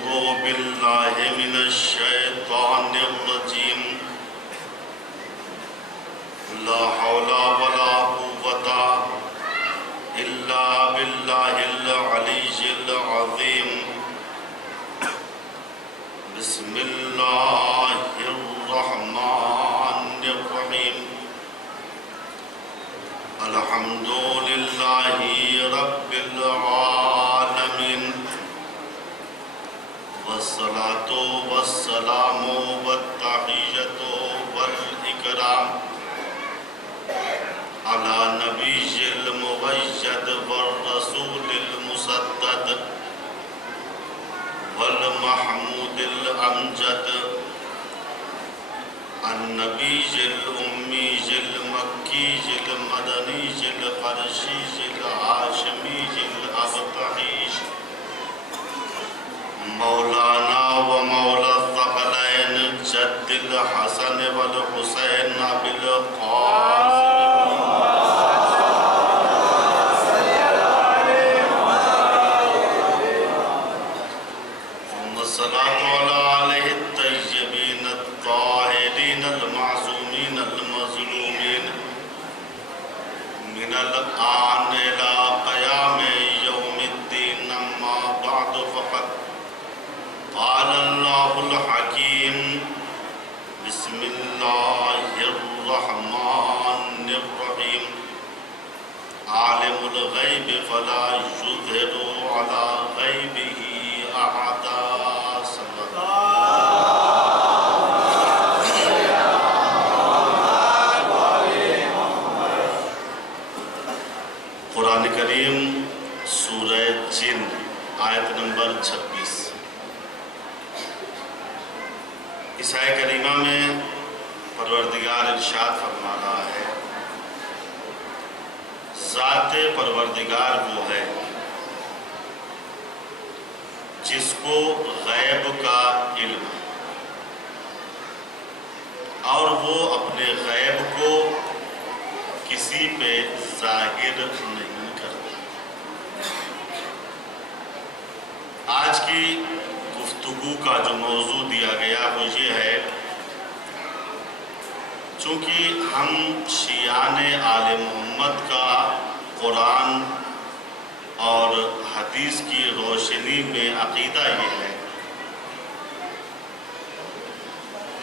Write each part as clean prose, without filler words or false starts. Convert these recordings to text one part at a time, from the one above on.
أعوذ بالله من الشيطان الرجيم لا حول ولا قوة إلا بالله العلي العظيم بسم الله الرحمن الرحيم الحمد لله رب العالمين والصلاة والسلام والتحية والإكرام على نبي المؤيد والرسول المسدد والمحمود الأمجد النبي الأمي المكي المدني القرشي الهاشمي الأبطحي مولانا ومولا الثقلين جد الحسن والحسين بالقاسم ثم الصلاة عليه الطيبين الطاهرين المعصومين المظلومين من الآن إلى قيام يوم الدين أما بعد فقد قال الله الحكيم بسم الله الرحمن الرحيم عالم الغيب فلا يظهر على غيبه أحدا قرآن کریم سورہ جن آیت نمبر 26 اس آیت کریمہ میں پروردگار ارشاد فرما رہا ہے ذات پروردگار وہ ہے جس کو غیب کا علم ہے اور وہ اپنے غیب کو کسی پہ ظاہر نہیں کرتا۔ آج کی گفتگو کا جو موضوع دیا گیا وہ یہ ہے چونکہ ہم شیعان آل محمد کا قرآن اور حدیث کی روشنی میں عقیدہ یہ ہے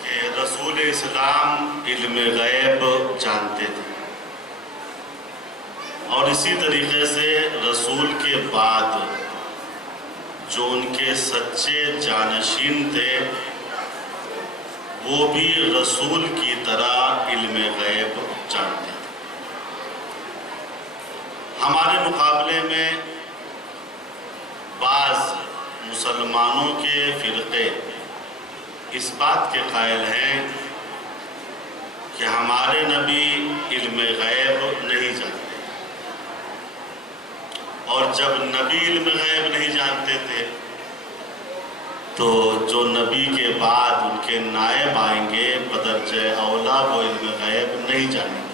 کہ رسول اسلام علم غیب جانتے تھے اور اسی طریقے سے رسول کے بعد جو ان کے سچے جانشین تھے وہ بھی رسول کی طرح علم غیب جانتے تھے۔ ہمارے مقابلے میں بعض مسلمانوں کے فرقے اس بات کے قائل ہیں کہ ہمارے نبی علم غیب نہیں جانتے، اور جب نبی علم غیب نہیں جانتے تھے تو جو نبی کے بعد ان کے نائب آئیں گے بدرجہ اولا وہ علم غیب نہیں جانیں گے۔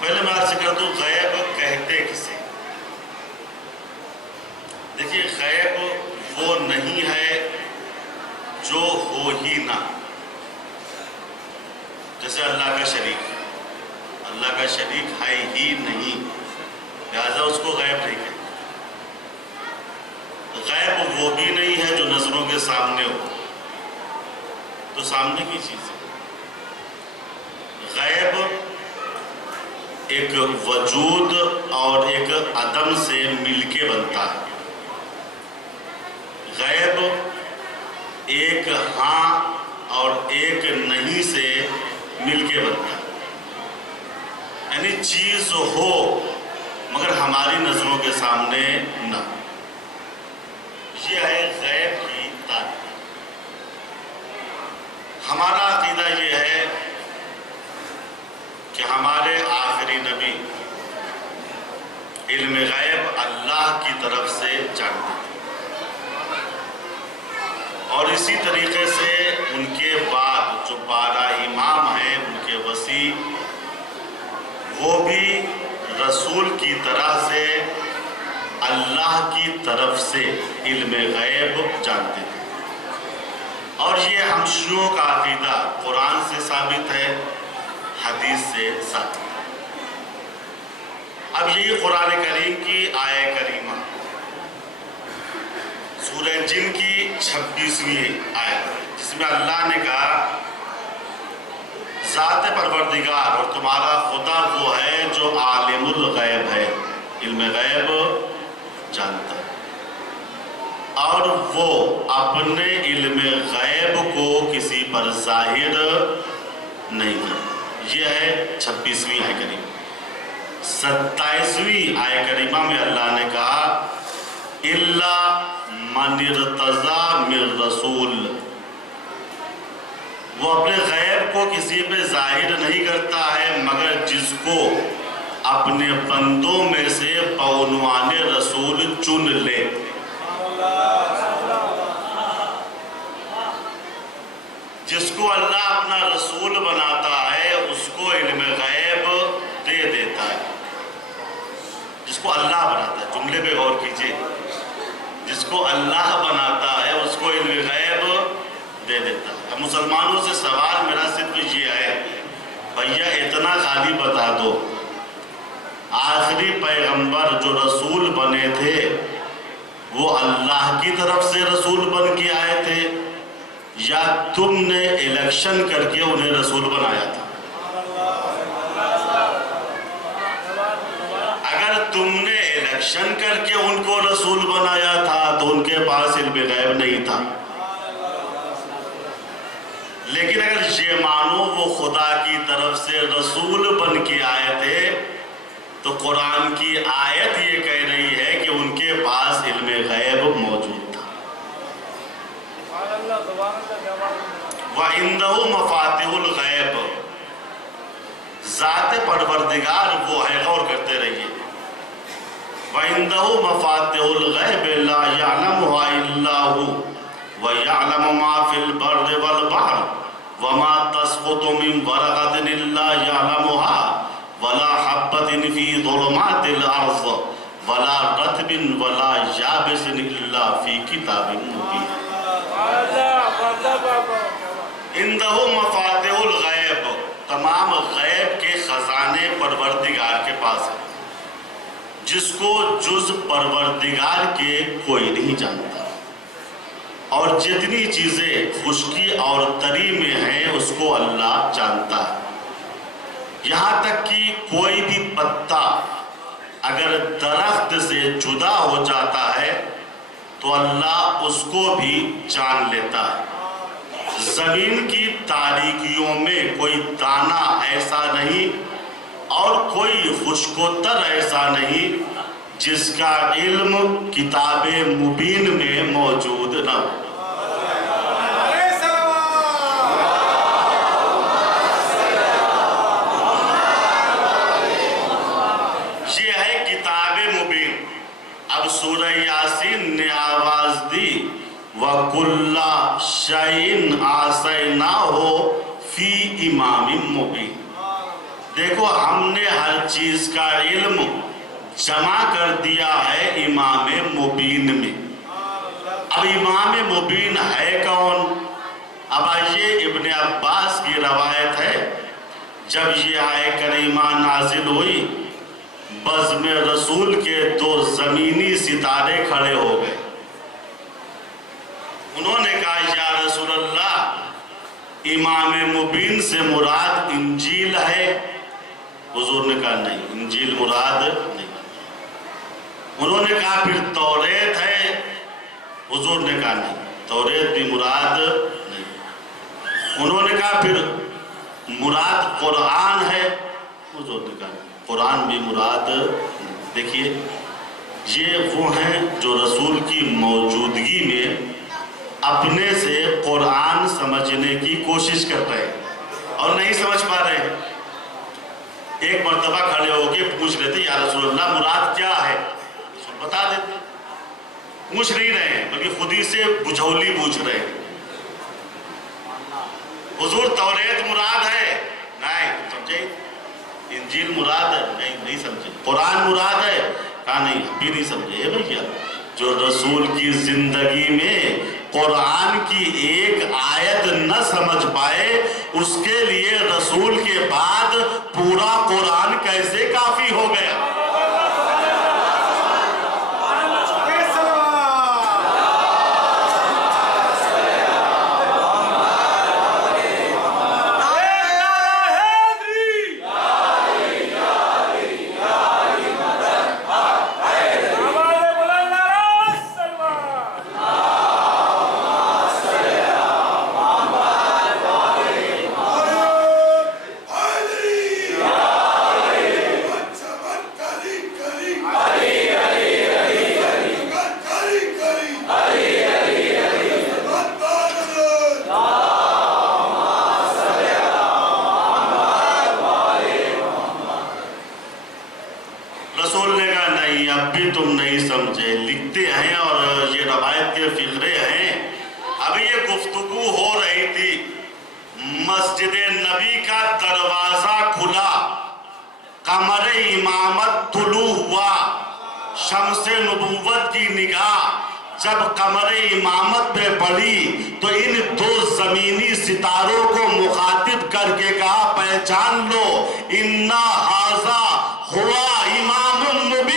پہلے میں عرض کر دوں غیب کہتے کسے؟ دیکھیے غیب وہ نہیں ہے جو ہو ہی نہ، جیسے اللہ کا شریک، اللہ کا شریک ہے ہی نہیں، لہذا اس کو غیب نہیں کہتے۔ غیب وہ بھی نہیں ہے جو نظروں کے سامنے ہو، تو سامنے کی چیز ہے۔ غیب ایک وجود اور ایک عدم سے مل کے بنتا ہے۔ غیب ایک ہاں اور ایک نہیں سے مل کے بنتا ہے، یعنی چیز ہو مگر ہماری نظروں کے سامنے نہ۔ یہ ہے غیب کی تعریف۔ ہمارا عقیدہ یہ ہے کہ ہمارے آخری نبی علم غیب اللہ کی طرف سے جانتے تھے، اور اسی طریقے سے ان کے بعد جو 12 امام ہیں ان کے وسیع وہ بھی رسول کی طرح سے اللہ کی طرف سے علم غیب جانتے تھے. اور یہ ہم شیعوں کا عقیدہ قرآن سے ثابت ہے، حدیث سے ثابت ہے. اب یہی قرآن کریم کی آیہ کریمہ سورہ جن کی 26ویں آیت، جس میں اللہ نے کہا ذات پروردگار اور تمہارا خدا وہ ہے جو عالم الغیب ہے، علم غیب جانتا ہے، اور وہ اپنے علم غیب کو کسی پر ظاہر نہیں کرتا. یہ ہے 26ویں آیہ کریمہ. 27ویں آیہ کریمہ میں اللہ نے کہا اِلَّا مَنِ ارْتَضَىٰ مِن رَسُولٍ، وہ اپنے غیب کو کسی پہ ظاہر نہیں کرتا ہے مگر جس کو اپنے بندوں میں سے بعنوان رسول چن لے. جس کو اللہ اپنا رسول بناتا ہے اس کو علم غیب دے دیتا ہے. جس کو اللہ بناتا ہے، جملے پہ غور کیجئے، جس کو اللہ بناتا ہے اس کو علم غیب دے دیتا ہے. اب مسلمانوں سے سوال میرا صرف یہ ہے، بھیا اتنا خالی بتا دو، آخری پیغمبر جو رسول بنے تھے وہ اللہ کی طرف سے رسول بن کے آئے تھے یا تم نے الیکشن کر کے انہیں رسول بنایا تھا؟ اگر تم نے الیکشن کر کے ان کو رسول بنایا تھا تو ان کے پاس علم غیب نہیں تھا. لیکن اگر یہ مانو وہ خدا کی طرف سے رسول بن کے آئے تھے تو قرآن کی آیت یہ کہہ رہی ہے کہ ان کے پاس علم غیب موجود تھا. وَعِنْدَهُ مَفَاتِحُ الْغَیْبِ، ذات پروردگار وہ ہے، غور کرتے رہیے. وَعِنْدَهُ مَفَاتِحُ الْغَیْبِ لَا يَعْلَمُهَا إِلَّا هُوَ وَيَعْلَمُ مَا فِي الْبَرِّ وَالْبَحْرِ وَمَا تَسْقُطُ مِنْ وَرَقَةٍ إِلَّا يَعْلَمُهَا وَلَا حَبَّةٍ فِي ظُلُمَاتِ الْأَرْضِ وَلَا رَطْبٍ وَلَا يَابِسٍ إِلَّا فِي كِتَابٍ مُبِينٍ. عندہ مفاتح الغیب، تمام غیب کے خزانے پروردگار کے پاس ہیں، جس کو جز پروردگار کے کوئی نہیں جانتا. اور جتنی چیزیں خشکی اور تری میں ہیں اس کو اللہ جانتا ہے. یہاں تک کہ کوئی بھی پتا اگر درخت سے جدا ہو جاتا ہے تو اللہ اس کو بھی جان لیتا ہے. زمین کی تاریکیوں میں کوئی دانہ ایسا نہیں اور کوئی خشک و تر ایسا نہیں جس کا علم کتاب مبین میں موجود نہ ہو. یہ ہے کتاب مبین. اب سورہ یاسین نے آواز دی وَكُلَّ شَيْءٍ أَحْصَيْنَاهُ فِي إِمَامٍ مُبِينٍ. دیکھو ہم نے ہر چیز کا علم جمع کر دیا ہے امام مبین میں. اب امام مبین ہے کون؟ اب آئیے ابن عباس کی روایت ہے جب یہ آیہ کریمہ نازل ہوئی بزم رسول کے 2 زمینی ستارے کھڑے ہو گئے. انہوں نے کہا یا رسول اللہ امام مبین سے مراد انجیل ہے؟ حضور نے کہا نہیں، انجیل مراد نہیں. انہوں نے کہا پھر توریت ہے؟ حضور نے کہا نہیں، توریت بھی مراد نہیں. انہوں نے کہا پھر مراد قرآن ہے؟ حضور نے کہا نہیں، قرآن بھی مراد نہیں. دیکھیے یہ وہ ہیں جو رسول کی موجودگی میں اپنے سے قرآن سمجھنے کی کوشش کر رہے ہیں اور نہیں سمجھ پا رہے ہیں. ایک مرتبہ کھڑے ہو کے پوچھ رہے تھے یا رسول اللہ مراد کیا ہے؟ بتا دیتے. پوچھ نہیں رہے ہیں بلکہ خود ہی سے بجھولی پوچھ رہے ہیں. حضور توریت مراد ہے؟ نہیں. سمجھے؟ انجیل مراد ہے؟ نہیں سمجھے. قرآن مراد ہے؟ کہا نہیں ابھی نہیں سمجھے بھیا، جو رسول کی زندگی میں قرآن کی ایک آیت نہ سمجھ پائے، اس کے لیے رسول کے بعد پورا قرآن کیسے کافی ہو گیا؟ رسول نے کہا نہیں اب بھی تم نہیں سمجھے، لکھتے ہیں اور یہ روایت کے فقرے ہیں۔ ابھی یہ گفتگو ہو رہی تھی، مسجد نبی کا دروازہ کھلا، قمر امامت طلوع ہوا، شمس نبوت کی نگاہ جب قمر امامت پہ پڑی تو ان دو زمینی ستاروں کو مخاطب کر کے کہا پہچان لو، اِنَّا ھَذَا ہوا امام المبین۔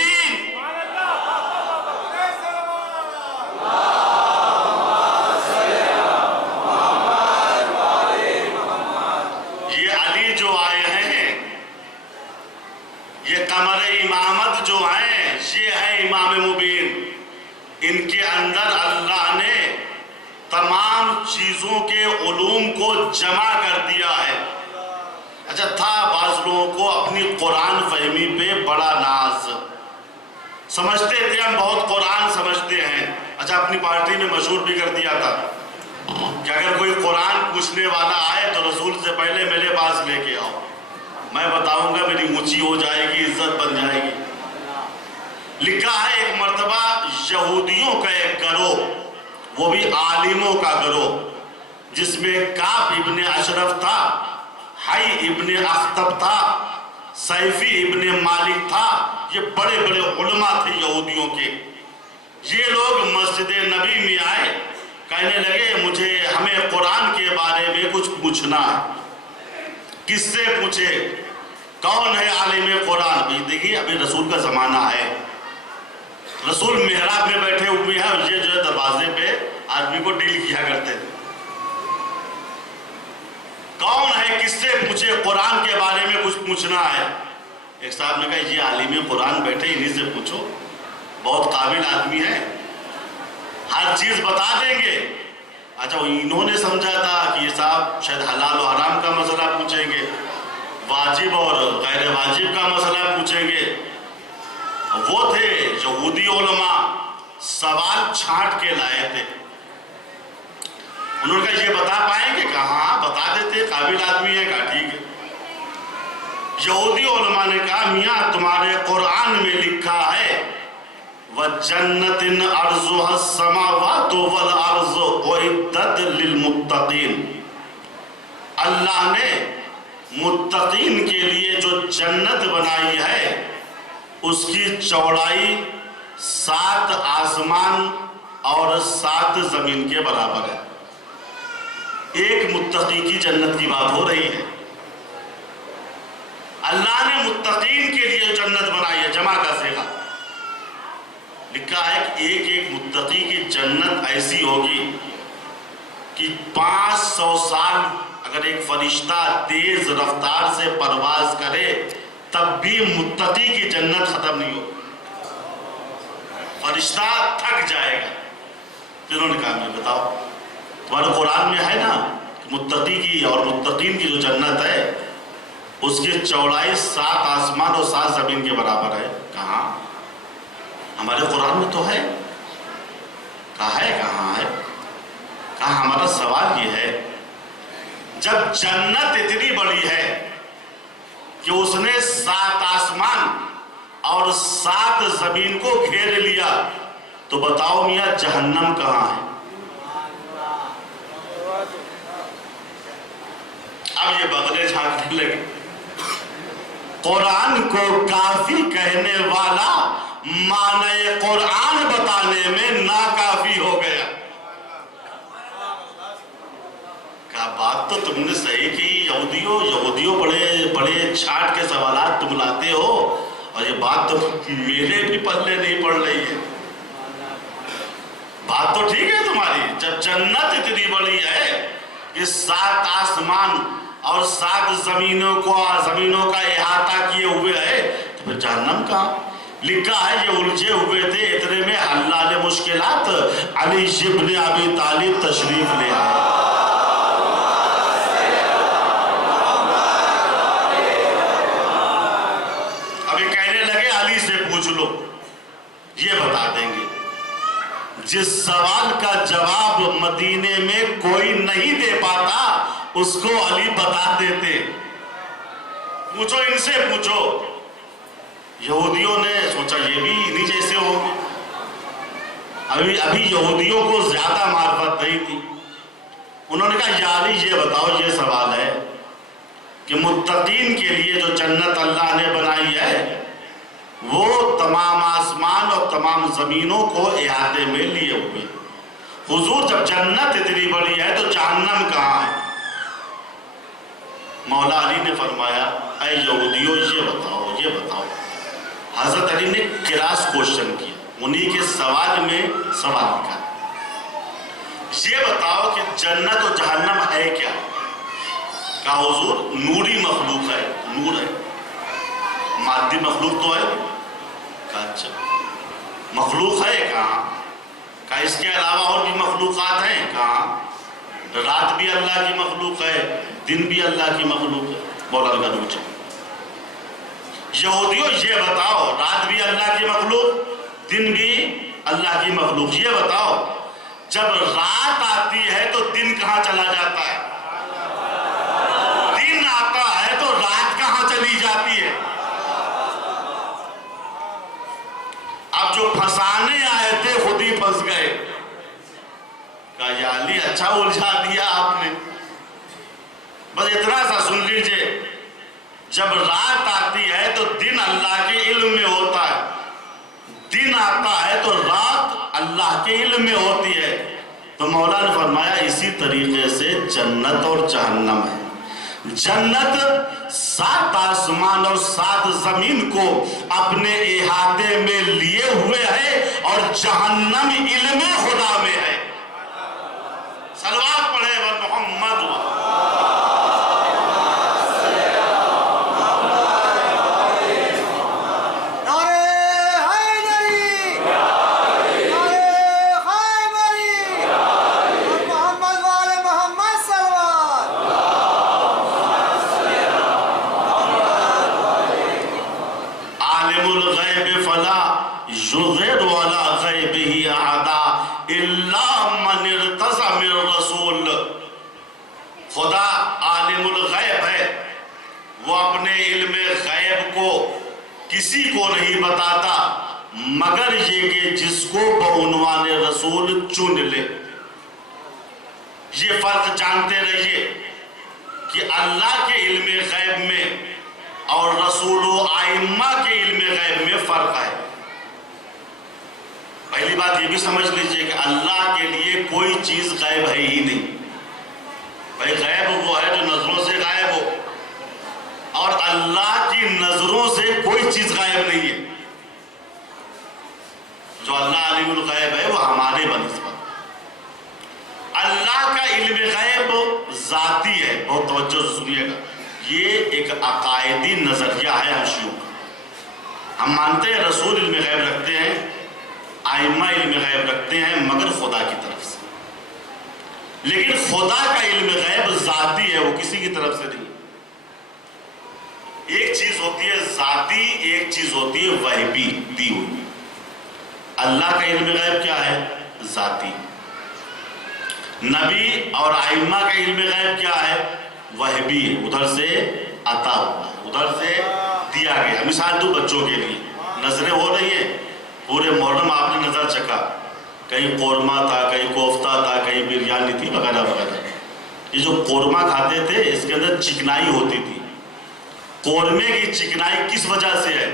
یہ علی جو آئے ہیں، یہ قمر امامت جو ہیں، یہ ہے امام مبین۔ ان کے اندر اللہ نے تمام چیزوں کے علوم کو جمع کر دیا ہے۔ اچھا تھا بعض لوگوں کو اپنی قرآن فہمی پہ بڑا ناز، سمجھتے تھے ہم بہت قرآن سمجھتے ہیں۔ اچھا اپنی پارٹی میں مشہور بھی کر دیا تھا کہ اگر کوئی قرآن پوچھنے والا آئے تو رسول سے پہلے میرے پاس لے کے آؤ، میں بتاؤں گا، میری اونچی ہو جائے گی، عزت بن جائے گی۔ لکھا ہے ایک مرتبہ یہودیوں کا ایک گروہ، وہ بھی عالموں کا گروہ، جس میں کعب ابن اشرف تھا، حی ابن اخطب تھا، سیفی ابن مالک تھا، یہ بڑے بڑے علماء تھے یہودیوں کے۔ یہ لوگ مسجد نبی میں آئے، کہنے لگے ہمیں قرآن کے بارے میں کچھ پوچھنا ہے۔ کس سے پوچھے؟ کون ہے عالم قرآن؟ بھی دیکھیے ابھی رسول کا زمانہ ہے، رسول محراب میں بیٹھے ہوئے ہیں، یہ جو ہے دروازے پہ آدمی کو ڈیل کیا کرتے تھے۔ کون ہے؟ کس سے پوچھے؟ قرآن کے بارے میں کچھ پوچھنا ہے۔ ایک صاحب نے کہا یہ عالم قرآن بیٹھے، انہی سے پوچھو، بہت قابل آدمی ہے، ہر چیز بتا دیں گے۔ اچھا انہوں نے سمجھا تھا کہ یہ صاحب شاید حلال و حرام کا مسئلہ پوچھیں گے، واجب اور غیر واجب کا مسئلہ پوچھیں گے۔ وہ تھے یہودی علماء، سوال چھانٹ کے لائے تھے۔ انہوں نے کہا یہ بتا پائیں گے؟ کہا ہاں بتا دیتے، قابل آدمی ہے۔ کہا ٹھیک ہے۔ یہودی علماء نے کہا میاں تمہارے قرآن میں لکھا ہے وَجَنَّةٍ عَرْضُهَا السَّمَاوَاتُ وَالْأَرْضُ أُعِدَّتْ لِلْمُتَّقِينَ، اللہ نے متقین کے لیے جو جنت بنائی ہے اس کی چوڑائی 7 آسمان اور 7 زمین کے برابر ہے۔ ایک متقی کی جنت کی بات ہو رہی ہے۔ اللہ نے متقین کے لیے جنت بنائی ہے، جمع کا صیغہ لکھا ہے کہ ایک ایک متقی کی جنت ایسی ہوگی کہ 500 سال اگر ایک فرشتہ تیز رفتار سے پرواز کرے تب بھی متقی کی جنت ختم نہیں ہوگی، فرشتہ تھک جائے گا۔ جنہوں نے کہا میں بتاؤ تمہارے قرآن میں ہے نا متقی کی اور متقین کی جو جنت ہے اس کی چوڑائی 7 آسمان اور 7 زمین کے برابر ہے؟ کہاں؟ ہمارے قرآن میں تو ہے۔ کہا ہے کہاں ہے؟ کہا ہمارا سوال یہ ہے جب جنت اتنی بڑی ہے کہ اس نے 7 آسمان اور 7 زمین کو گھیر لیا تو بتاؤ میاں جہنم کہاں ہے؟ اب یہ بغلے جھانکنے لگے۔ قرآن کو کافی کہنے والا معنی قرآن بتانے میں ناکافی ہو گیا۔ کیا بات تو تم نے صحیح کی، یہودیوں بڑے چھاٹ کے سوالات تم لاتے ہو، اور یہ بات تو میرے بھی پلے نہیں پڑ رہی ہے۔ بات تو ٹھیک ہے تمہاری، جب جنت اتنی بڑی ہے کہ 7 آسمان اور 7 زمینوں کا احاطہ کیے ہوئے ہے، تو پھر جہنم کہاں؟ لکھا ہے یہ الجھے ہوئے تھے، اتنے میں حلال مشکلات علی ابن ابی طالب تشریف لے آئے۔ ابھی کہنے لگے علی سے پوچھ لو، یہ بتا دیں گے۔ جس سوال کا جواب مدینے میں کوئی نہیں دے پاتا اس کو علی بتا دیتے۔ پوچھو ان سے، پوچھو۔ یہودیوں نے سوچا یہ بھی انہی جیسے ہوں گے، ابھی یہودیوں کو زیادہ معرفت نہیں تھی۔ انہوں نے کہا یا علی یہ بتاؤ، یہ سوال ہے کہ متقین کے لیے جو جنت اللہ نے بنائی ہے وہ تمام آسمان اور تمام زمینوں کو احاطے میں لیے ہوئے، حضور جب جنت اتنی بڑی ہے تو جہنم کہاں ہے؟ مولا علی نے فرمایا اے یہودیوں یہ بتاؤ۔ حضرت علی نے کراس کوشچن کیا، انہی کے سوال میں سوال کیا، یہ بتاؤ کہ جنت و جہنم ہے کیا؟ کہا حضور نوری مخلوق ہے، نور ہے، مادی مخلوق تو ہے۔ کہا اچھا مخلوق ہے کہاں؟ کہا اس کے علاوہ اور بھی مخلوقات ہیں؟ کہاں رات بھی اللہ کی مخلوق ہے، دن بھی اللہ کی مخلوق ہے۔ مولانا کا پوچھا یہودیوں یہ بتاؤ، رات بھی اللہ کی مخلوق، دن بھی اللہ کی مخلوق، یہ بتاؤ جب رات آتی ہے تو دن کہاں چلا جاتا ہے؟ دن آتا ہے تو رات کہاں چلی جاتی ہے؟ اب جو پھنسانے آئے تھے خود ہی پھنس گئے۔ کہا یا علی اچھا الجھا دیا آپ نے، بس اتنا سا سن لیجئے، جب رات آتی ہے تو دن اللہ کے علم میں ہوتا ہے، دن آتا ہے تو رات اللہ کے علم میں ہوتی ہے۔ تو مولا نے فرمایا اسی طریقے سے جنت اور جہنم ہے۔ جنت 7 آسمان اور 7 زمین کو اپنے احاطے میں لیے ہوئے ہے، اور جہنم علم خدا میں ہے۔ صلوات پڑھے محمد۔ خدا عالم الغیب ہے، وہ اپنے علم غیب کو کسی کو نہیں بتاتا مگر یہ کہ جس کو بعنوان رسول چن لے۔ یہ فرق جانتے رہیے کہ اللہ کے علم غیب میں اور رسول و ائمہ کے علم غیب میں فرق ہے۔ پہلی بات یہ بھی سمجھ لیجئے کہ اللہ کے لیے کوئی چیز غیب ہے ہی نہیں۔ بھائی غیب وہ ہے جو نظروں سے غائب ہو، اور اللہ کی نظروں سے کوئی چیز غائب نہیں ہے۔ جو اللہ علیم الغیب ہے وہ ہمارے بنسبت۔ اللہ کا علم غیب ذاتی ہے، بہت توجہ سے سنیے گا، یہ ایک عقائدی نظریہ ہے ہم شیعوں کا۔ ہم مانتے ہیں رسول علم غیب رکھتے ہیں، ائمہ علم غیب رکھتے ہیں مگر خدا کی طرف سے، لیکن خدا کا علم غیب ذاتی ہے، وہ کسی کی طرف سے نہیں۔ ایک چیز ہوتی ہے ذاتی، ایک چیز ہوتی ہے وہبی، دی ہوئی۔ اللہ کا علم غیب کیا ہے؟ ذاتی۔ نبی اور ائمہ کا علم غیب کیا ہے؟ وہبی، ادھر سے عطا ہوا، ادھر سے دیا گیا۔ مثال دو بچوں کے لیے، نظریں ہو رہی ہیں، پورے محرم آپ نے نظر چکھا، کہیں قورمہ تھا، کہیں کوفتہ تھا، کہیں بریانی تھی، وغیرہ وغیرہ۔ یہ جو قورمہ کھاتے تھے اس کے اندر چکنائی ہوتی تھی۔ قورمے کی چکنائی کس وجہ سے ہے؟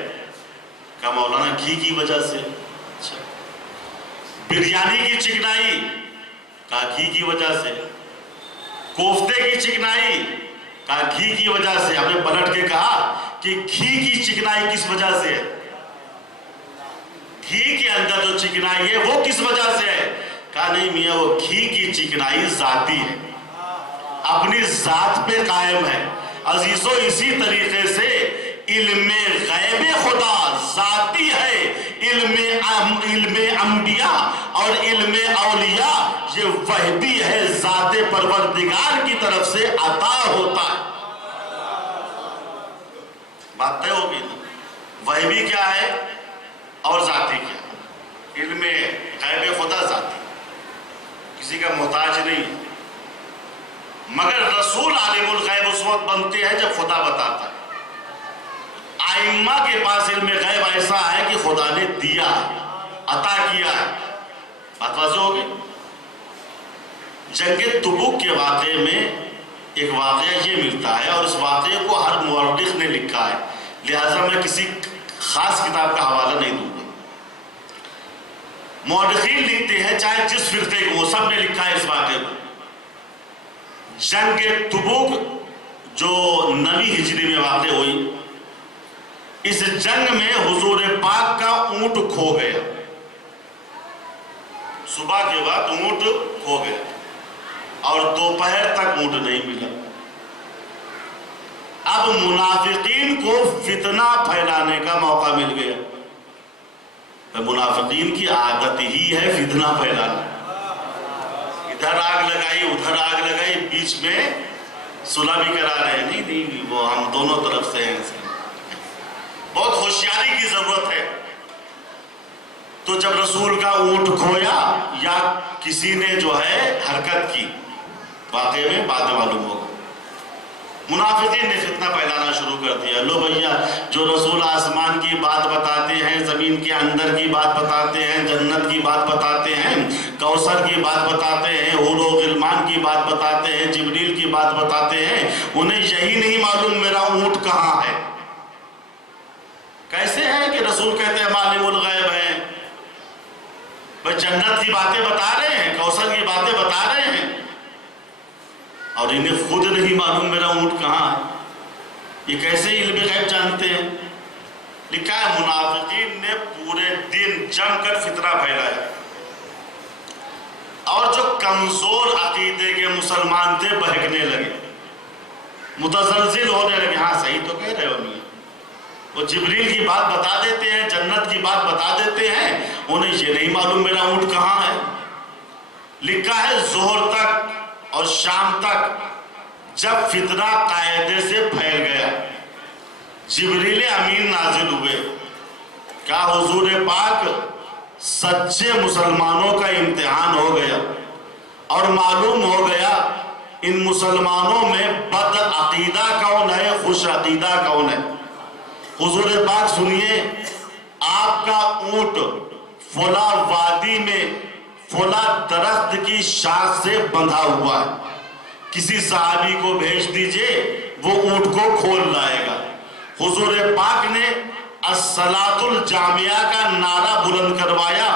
کہا مولانا گھی کی وجہ سے. اچھا. بریانی کی چکنائی, کہا گھی کی وجہ سے. کوفتے کی چکنائی, کہا گھی کی وجہ سے. ہم نے پلٹ کے کہا کہ گھی کی چکنائی کس وجہ سے ہے؟ گھی کے اندر جو چکنائی ہے وہ کس وجہ سے ہے؟ کہا نہیں میاں, وہ گھی کی چکنائی ذاتی ہے, اپنی ذات پہ قائم ہے. عزیزو اسی طریقے سے علم غیب خدا ذاتی ہے. علم انبیاء اور علم اولیاء یہ وحبی ہے, ذات پروردگار کی طرف سے عطا ہوتا ہے. بات طے ہوگی نا. وحبی کیا ہے اور ذاتی کیا ہے؟ علم غیب خدا ذاتی, کسی کا محتاج نہیں. مگر رسول عالم الغیب اس وقت بنتے ہیں جب خدا بتاتا ہے. ائمہ کے پاس علم غیب ایسا ہے کہ خدا نے دیا ہے, عطا کیا ہے. بات واضح ہو گئی. جنگ تبوک کے واقعے میں ایک واقعہ یہ ملتا ہے, اور اس واقعے کو ہر مورخ نے لکھا ہے, لہٰذا میں کسی خاص کتاب کا حوالہ نہیں دوں گا. مورخین لکھتے ہیں چاہے جس فرقے کو, وہ سب نے لکھا ہے اس واقعے کو. جنگ تبوک جو 9 ہجری میں واقع ہوئی, اس جنگ میں حضور پاک کا اونٹ کھو گیا. صبح کے بعد اونٹ کھو گیا اور دوپہر تک اونٹ نہیں ملا. اب منافقین کو فتنہ پھیلانے کا موقع مل گیا. منافقین کی عادت ہی ہے فتنہ پھیلانا. ادھر آگ لگائی ادھر آگ لگائی, بیچ میں صلح بھی کرا رہے ہیں. نہیں وہ ہم دونوں طرف سے ہیں. بہت ہوشیاری کی ضرورت ہے. تو جب رسول کا اونٹ کھویا یا کسی نے جو ہے حرکت کی, واقعے میں بعد میں معلوم ہوگا, منافقین نے فتنہ پھیلانا شروع کر دیا. لو بھیا, جو رسول آسمان کی بات بتاتے ہیں, زمین کے اندر کی بات بتاتے ہیں, جنت کی بات بتاتے ہیں, کوثر کی بات بتاتے ہیں, حور و غلمان کی بات بتاتے ہیں, جبریل کی بات بتاتے ہیں, انہیں یہی نہیں معلوم میرا اونٹ کہاں ہے. کیسے ہے کہ رسول کہتے ہیں عالم الغیب ہیں, بس جنت کی باتیں بتا رہے ہیں, کوثر کی باتیں بتا رہے ہیں, اور انہیں خود نہیں معلوم میرا اونٹ کہاں ہے. یہ کیسے علم غیب جانتے ہیں؟ لکھا ہے منافقین نے پورے دن جم کر فتنہ پھیلایا, اور جو کمزور عقیدے کے مسلمان تھے بہکنے لگے, متزلزل ہونے لگے. ہاں صحیح تو کہہ رہے ہو میاں, وہ جبریل کی بات بتا دیتے ہیں, جنت کی بات بتا دیتے ہیں, انہیں یہ نہیں معلوم میرا اونٹ کہاں ہے. لکھا ہے ظہر تک اور شام تک جب فتنہ قاعدے سے پھیل گیا, جبریل امین نازل ہوئے. کیا حضور پاک سچے مسلمانوں کا امتحان ہو گیا, اور معلوم ہو گیا ان مسلمانوں میں بد عقیدہ کون ہے, خوش عقیدہ کون ہے. حضور پاک سنیے, آپ کا اونٹ فلاں وادی میں فلاں درخت کی شاخ سے بندھا ہوا ہے, کسی صحابی کو بھیج دیجئے, وہ اونٹ کو کھول لائے گا. حضور پاک نے الصلاۃ الجامعہ کا نعرہ بلند کروایا,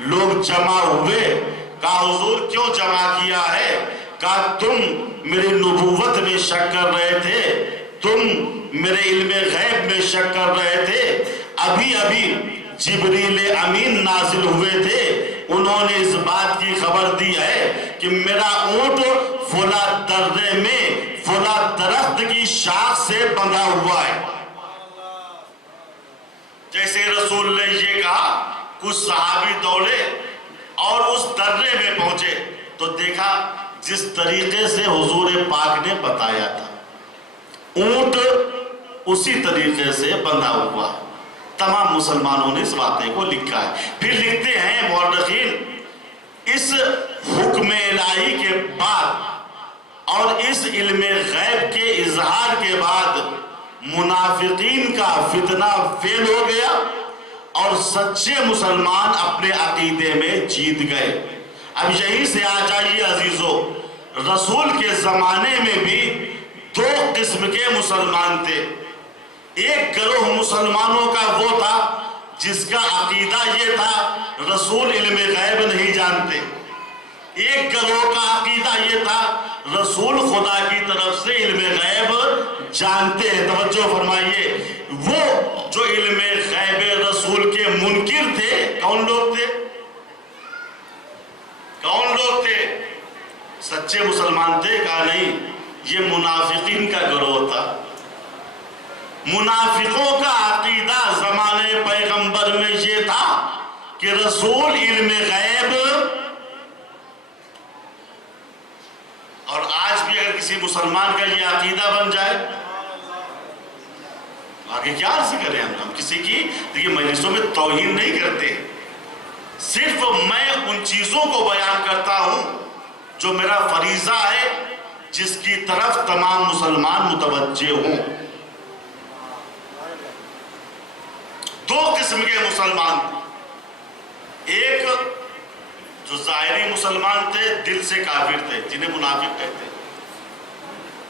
لوگ جمع ہوئے. کہا حضور کیوں جمع کیا ہے؟ کہا تم میری نبوت میں شک کر رہے تھے, تم میرے علم غیب میں شک کر رہے تھے, ابھی ابھی جبریل امین نازل ہوئے تھے, انہوں نے اس بات کی خبر دی ہے کہ میرا اونٹ فلاں درے میں فلاں درخت کی شاخ سے بندھا ہوا ہے. جیسے رسول نے یہ کہا, کچھ صحابی دوڑے اور اس درے میں پہنچے تو دیکھا جس طریقے سے حضور پاک نے بتایا تھا, اونٹ اسی طریقے سے بندھا ہوا. تمام مسلمانوں نے اس واقعے کو لکھا ہے. پھر لکھتے ہیں مورخین, اس حکم الہی کے بعد اور اس علم غیب کے اظہار کے بعد منافقین کا فتنہ فیل ہو گیا, اور سچے مسلمان اپنے عقیدے میں جیت گئے. اب یہیں سے آ جائیے عزیزو, رسول کے زمانے میں بھی 2 قسم کے مسلمان تھے. ایک گروہ مسلمانوں کا وہ تھا جس کا عقیدہ یہ تھا رسول علم غیب نہیں جانتے، ایک گروہ کا عقیدہ یہ تھا رسول خدا کی طرف سے علم غیب جانتے ہیں۔ توجہ فرمائیے، وہ جو علم غیب رسول کے منکر تھے، کون لوگ تھے؟ کون لوگ تھے؟ سچے مسلمان تھے؟ کہا نہیں، یہ منافقین کا گروہ تھا۔ منافقوں کا عقیدہ زمانے پیغمبر میں یہ تھا کہ رسول علم غیب، اور آج بھی اگر کسی مسلمان کا یہ عقیدہ بن جائے، آگے کیا عرض کریں ہم کسی کی دیکھیے مجلسوں میں توہین نہیں کرتے، صرف میں ان چیزوں کو بیان کرتا ہوں جو میرا فریضہ ہے، جس کی طرف تمام مسلمان متوجہ ہوں۔ دو قسم کے مسلمان تھے، ایک جو ظاہری مسلمان تھے، دل سے کافر تھے، جنہیں منافق کہتے ہیں،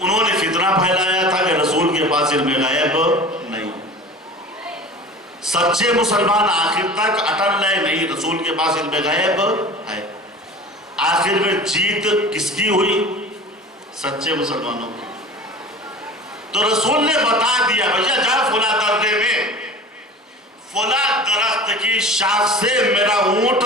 انہوں نے فتنہ پھیلایا تھا کہ رسول کے پاس علم غیب نہیں۔ سچے مسلمان آخر تک اٹل رہے، نہیں رسول کے پاس علم غیب ہے۔ آخر میں جیت کس کی ہوئی؟ سچے مسلمانوں کی۔ تو رسول نے بتا دیا بھیا جا فلاں درے میں فلاں درخت کی شاخ سے میرا اونٹ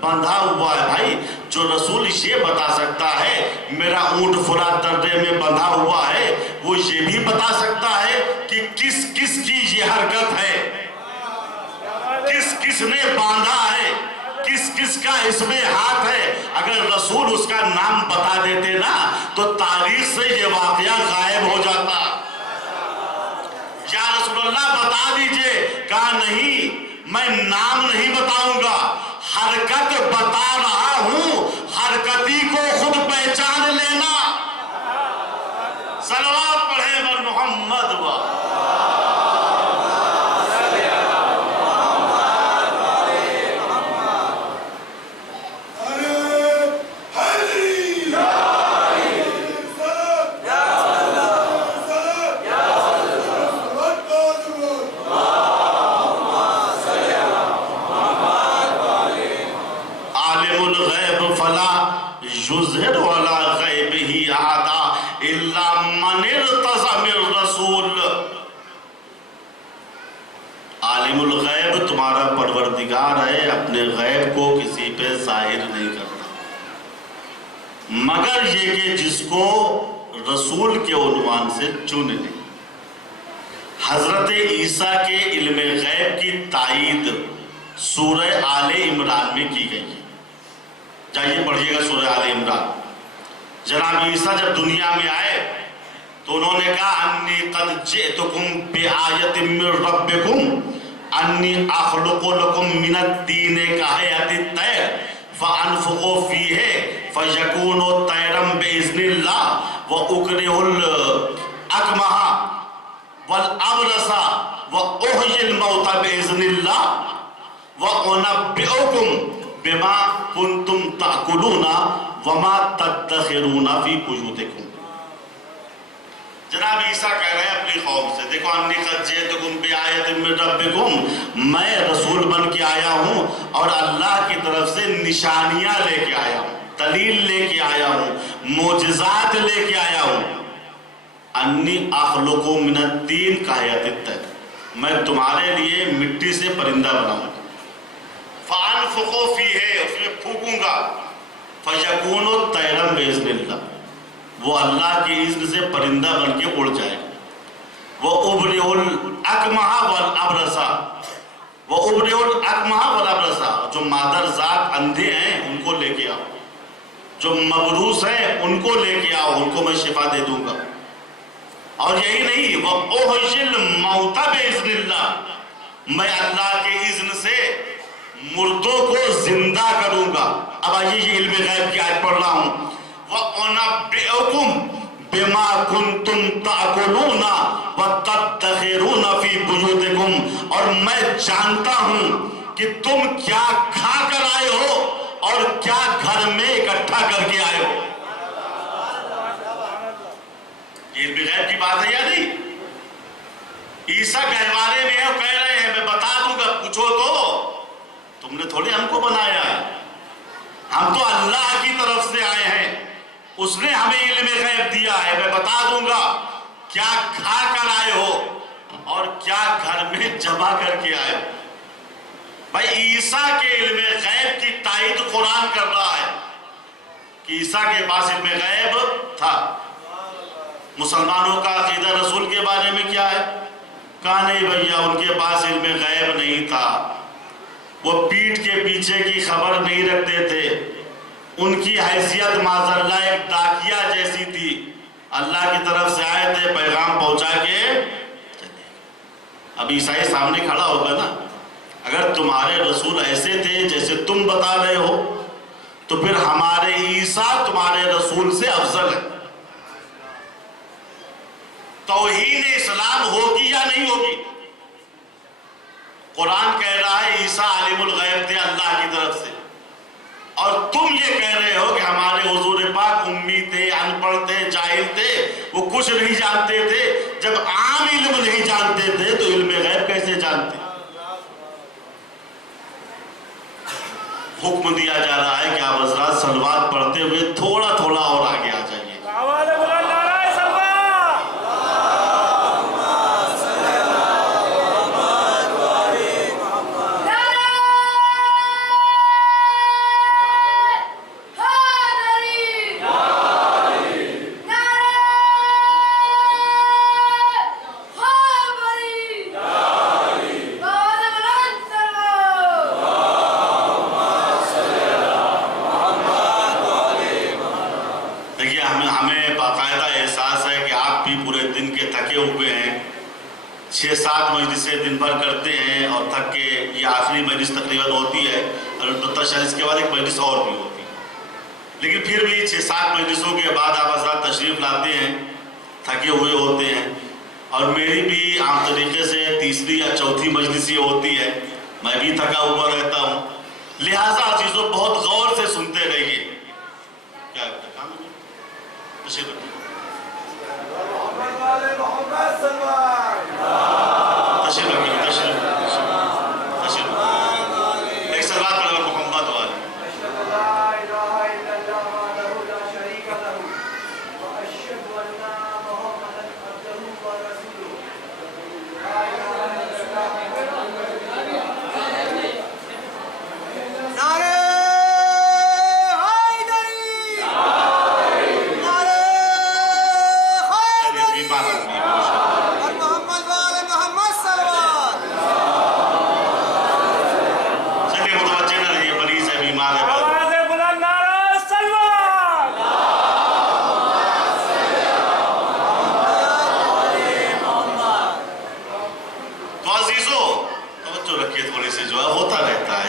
بندھا ہوا ہے۔ بھائی جو رسول یہ بتا سکتا ہے میرا اونٹ فلاں درے میں بندھا ہوا ہے، وہ یہ بھی بتا سکتا ہے کہ کس کس کی یہ حرکت ہے، کس کس نے باندھا ہے، کس کس کا اس میں ہاتھ ہے۔ اگر رسول اس کا نام بتا دیتے نا تو تاریخ سے یہ واقعہ غائب ہو جاتا۔ یا رسول اللہ بتا دیجئے، کہا نہیں میں نام نہیں بتاؤں گا، حرکت بتا رہا ہوں، حرکتی کو خود پہچان لینا۔ صلوات پڑھیں بر محمد و یظہر علی غیبہ احدا الا من ارتضی من رسول۔ عالم الغیب تمہارا پروردگار ہے، اپنے غیب کو کسی پہ ظاہر نہیں کرتا مگر یہ کہ جس کو رسول کے عنوان سے چن لے۔ حضرت عیسیٰ کے علم غیب کی تائید سورہ آل عمران میں کی گئی ہے، جائیے پڑھیے گا سورہ آل عمران۔ جناب عیسیٰ جب دنیا میں آئے تو انہوں نے کہا انی قد جئتکم بآیۃ من ربکم انی اخلق لکم من الطین کہیئۃ الطیر فانفخ فیہ فیکون طیرا باذن اللہ واکرہ الاکمہ والابرص واحیی الموتى باذن اللہ وانبئکم بما کنتم تأکلون وما تدخرون فی بیوتکم۔ جناب عیسیٰ کہہ رہے ہیں اپنی قوم سے، دیکھو انی قد جئتکم بآیۃ من ربکم، میں رسول بن کے آیا ہوں اور اللہ کی طرف سے نشانیاں لے کے آیا ہوں، دلیل لے کے آیا ہوں، معجزات لے کے آیا ہوں۔ انی اخلق من الطین کہیئۃ الطیر، میں تمہارے لیے مٹی سے پرندہ بناؤں گا، فانفخ فیہ، اس میں پھونکوں گا، فیکون طیرا باذن اللہ، وہ اللہ کی اذن سے پرندہ بن کے اڑ جائے گا۔ وَأُبْرِئُ الْأَكْمَحَ وَالْأَبْرَصَ، وَأُبْرِئُ الْأَكْمَحَ وَالْأَبْرَصَ، جو مادر ذات اندھے ہیں ان کو لے کے آؤ، جو مبروس ہیں ان کو لے کے آؤ، ان کو میں شفا دے دوں گا۔ اور یہی نہیں، وَأُحْيِي الْمَوْتَى بِإِذْنِ اللَّهِ، میں اللہ کے اذن سے مردوں کو زندہ کروں گا۔ اب آئیے یہ علم غیب کی آیت پڑھ رہا ہوں، وَأُنَبِّئُكُم بِمَا كُنتُمْ تَأْكُلُونَ وَتَدَّخِرُونَ فِي بُيُوتِكُمْ، اور میں جانتا ہوں کہ تم کیا کھا کر آئے ہو اور کیا گھر میں اکٹھا کر کے آئے ہو۔ یہ علم غیب کی بات ہے یا نہیں؟ عیسیٰ گہوارے میں ہے، کہہ رہے ہیں میں بتا دوں گا، پوچھو تو تم نے تھوڑی ہم کو بنایا ہے، ہم تو اللہ کی طرف سے آئے ہیں، اس نے ہمیں علم غیب دیا ہے۔ میں بتا دوں گا کیا کھا کر آئے ہو اور کیا گھر میں جمع کر کے آئے ہو۔ بھائی عیسیٰ کے علم غیب کی تائید قرآن کر رہا ہے کہ عیسیٰ کے پاس علم غیب تھا۔ مسلمانوں کا عقیدہ رسول کے بارے میں کیا ہے؟ کہا نہیں بھیا ان کے پاس علم غیب نہیں تھا، وہ پیٹھ کے پیچھے کی خبر نہیں رکھتے تھے، ان کی حیثیت معاذ اللہ ایک ڈاکیا جیسی تھی، اللہ کی طرف سے آئے تھے پیغام پہنچا کے چلے۔ اب عیسائی سامنے کھڑا ہوگا نا، اگر تمہارے رسول ایسے تھے جیسے تم بتا رہے ہو تو پھر ہمارے عیسیٰ تمہارے رسول سے افضل ہے۔ توہین اسلام ہوگی یا نہیں ہوگی؟ قرآن کہہ رہا ہے عیسیٰ عالم الغیب تھے اللہ کی طرف سے، اور تم یہ کہہ رہے ہو کہ ہمارے حضور پاک امی تھے، ان پڑھ تھے، جاہل تھے، وہ کچھ نہیں جانتے تھے۔ جب عام علم نہیں جانتے تھے تو علم غیب کیسے جانتے؟ حکم دیا جا رہا ہے کہ آپ حضرات صلوات پڑھتے ہوئے تھوڑا تھوڑا اور آگے آ جائیے۔ چھ سات مجلسیں دن بھر کرتے ہیں اور تھک کے یہ آخری مجلس تقریباً ہوتی ہے، اور البتہ شاید اس کے بعد ایک مجلس اور بھی ہوتی ہے، لیکن پھر بھی 6-7 مجلسوں کے بعد آپ حضرات تشریف لاتے ہیں، تھکے ہوئے ہوتے ہیں، اور میری بھی عام طریقے سے تیسری یا چوتھی مجلس یہ ہوتی ہے، میں بھی تھکا ہوا رہتا ہوں، لہٰذا چیزوں بہت غور سے سنتے رہیے۔ کیا کام ہے؟ تشریف رکھیے۔ ایک سلوات پڑھو محمد والے۔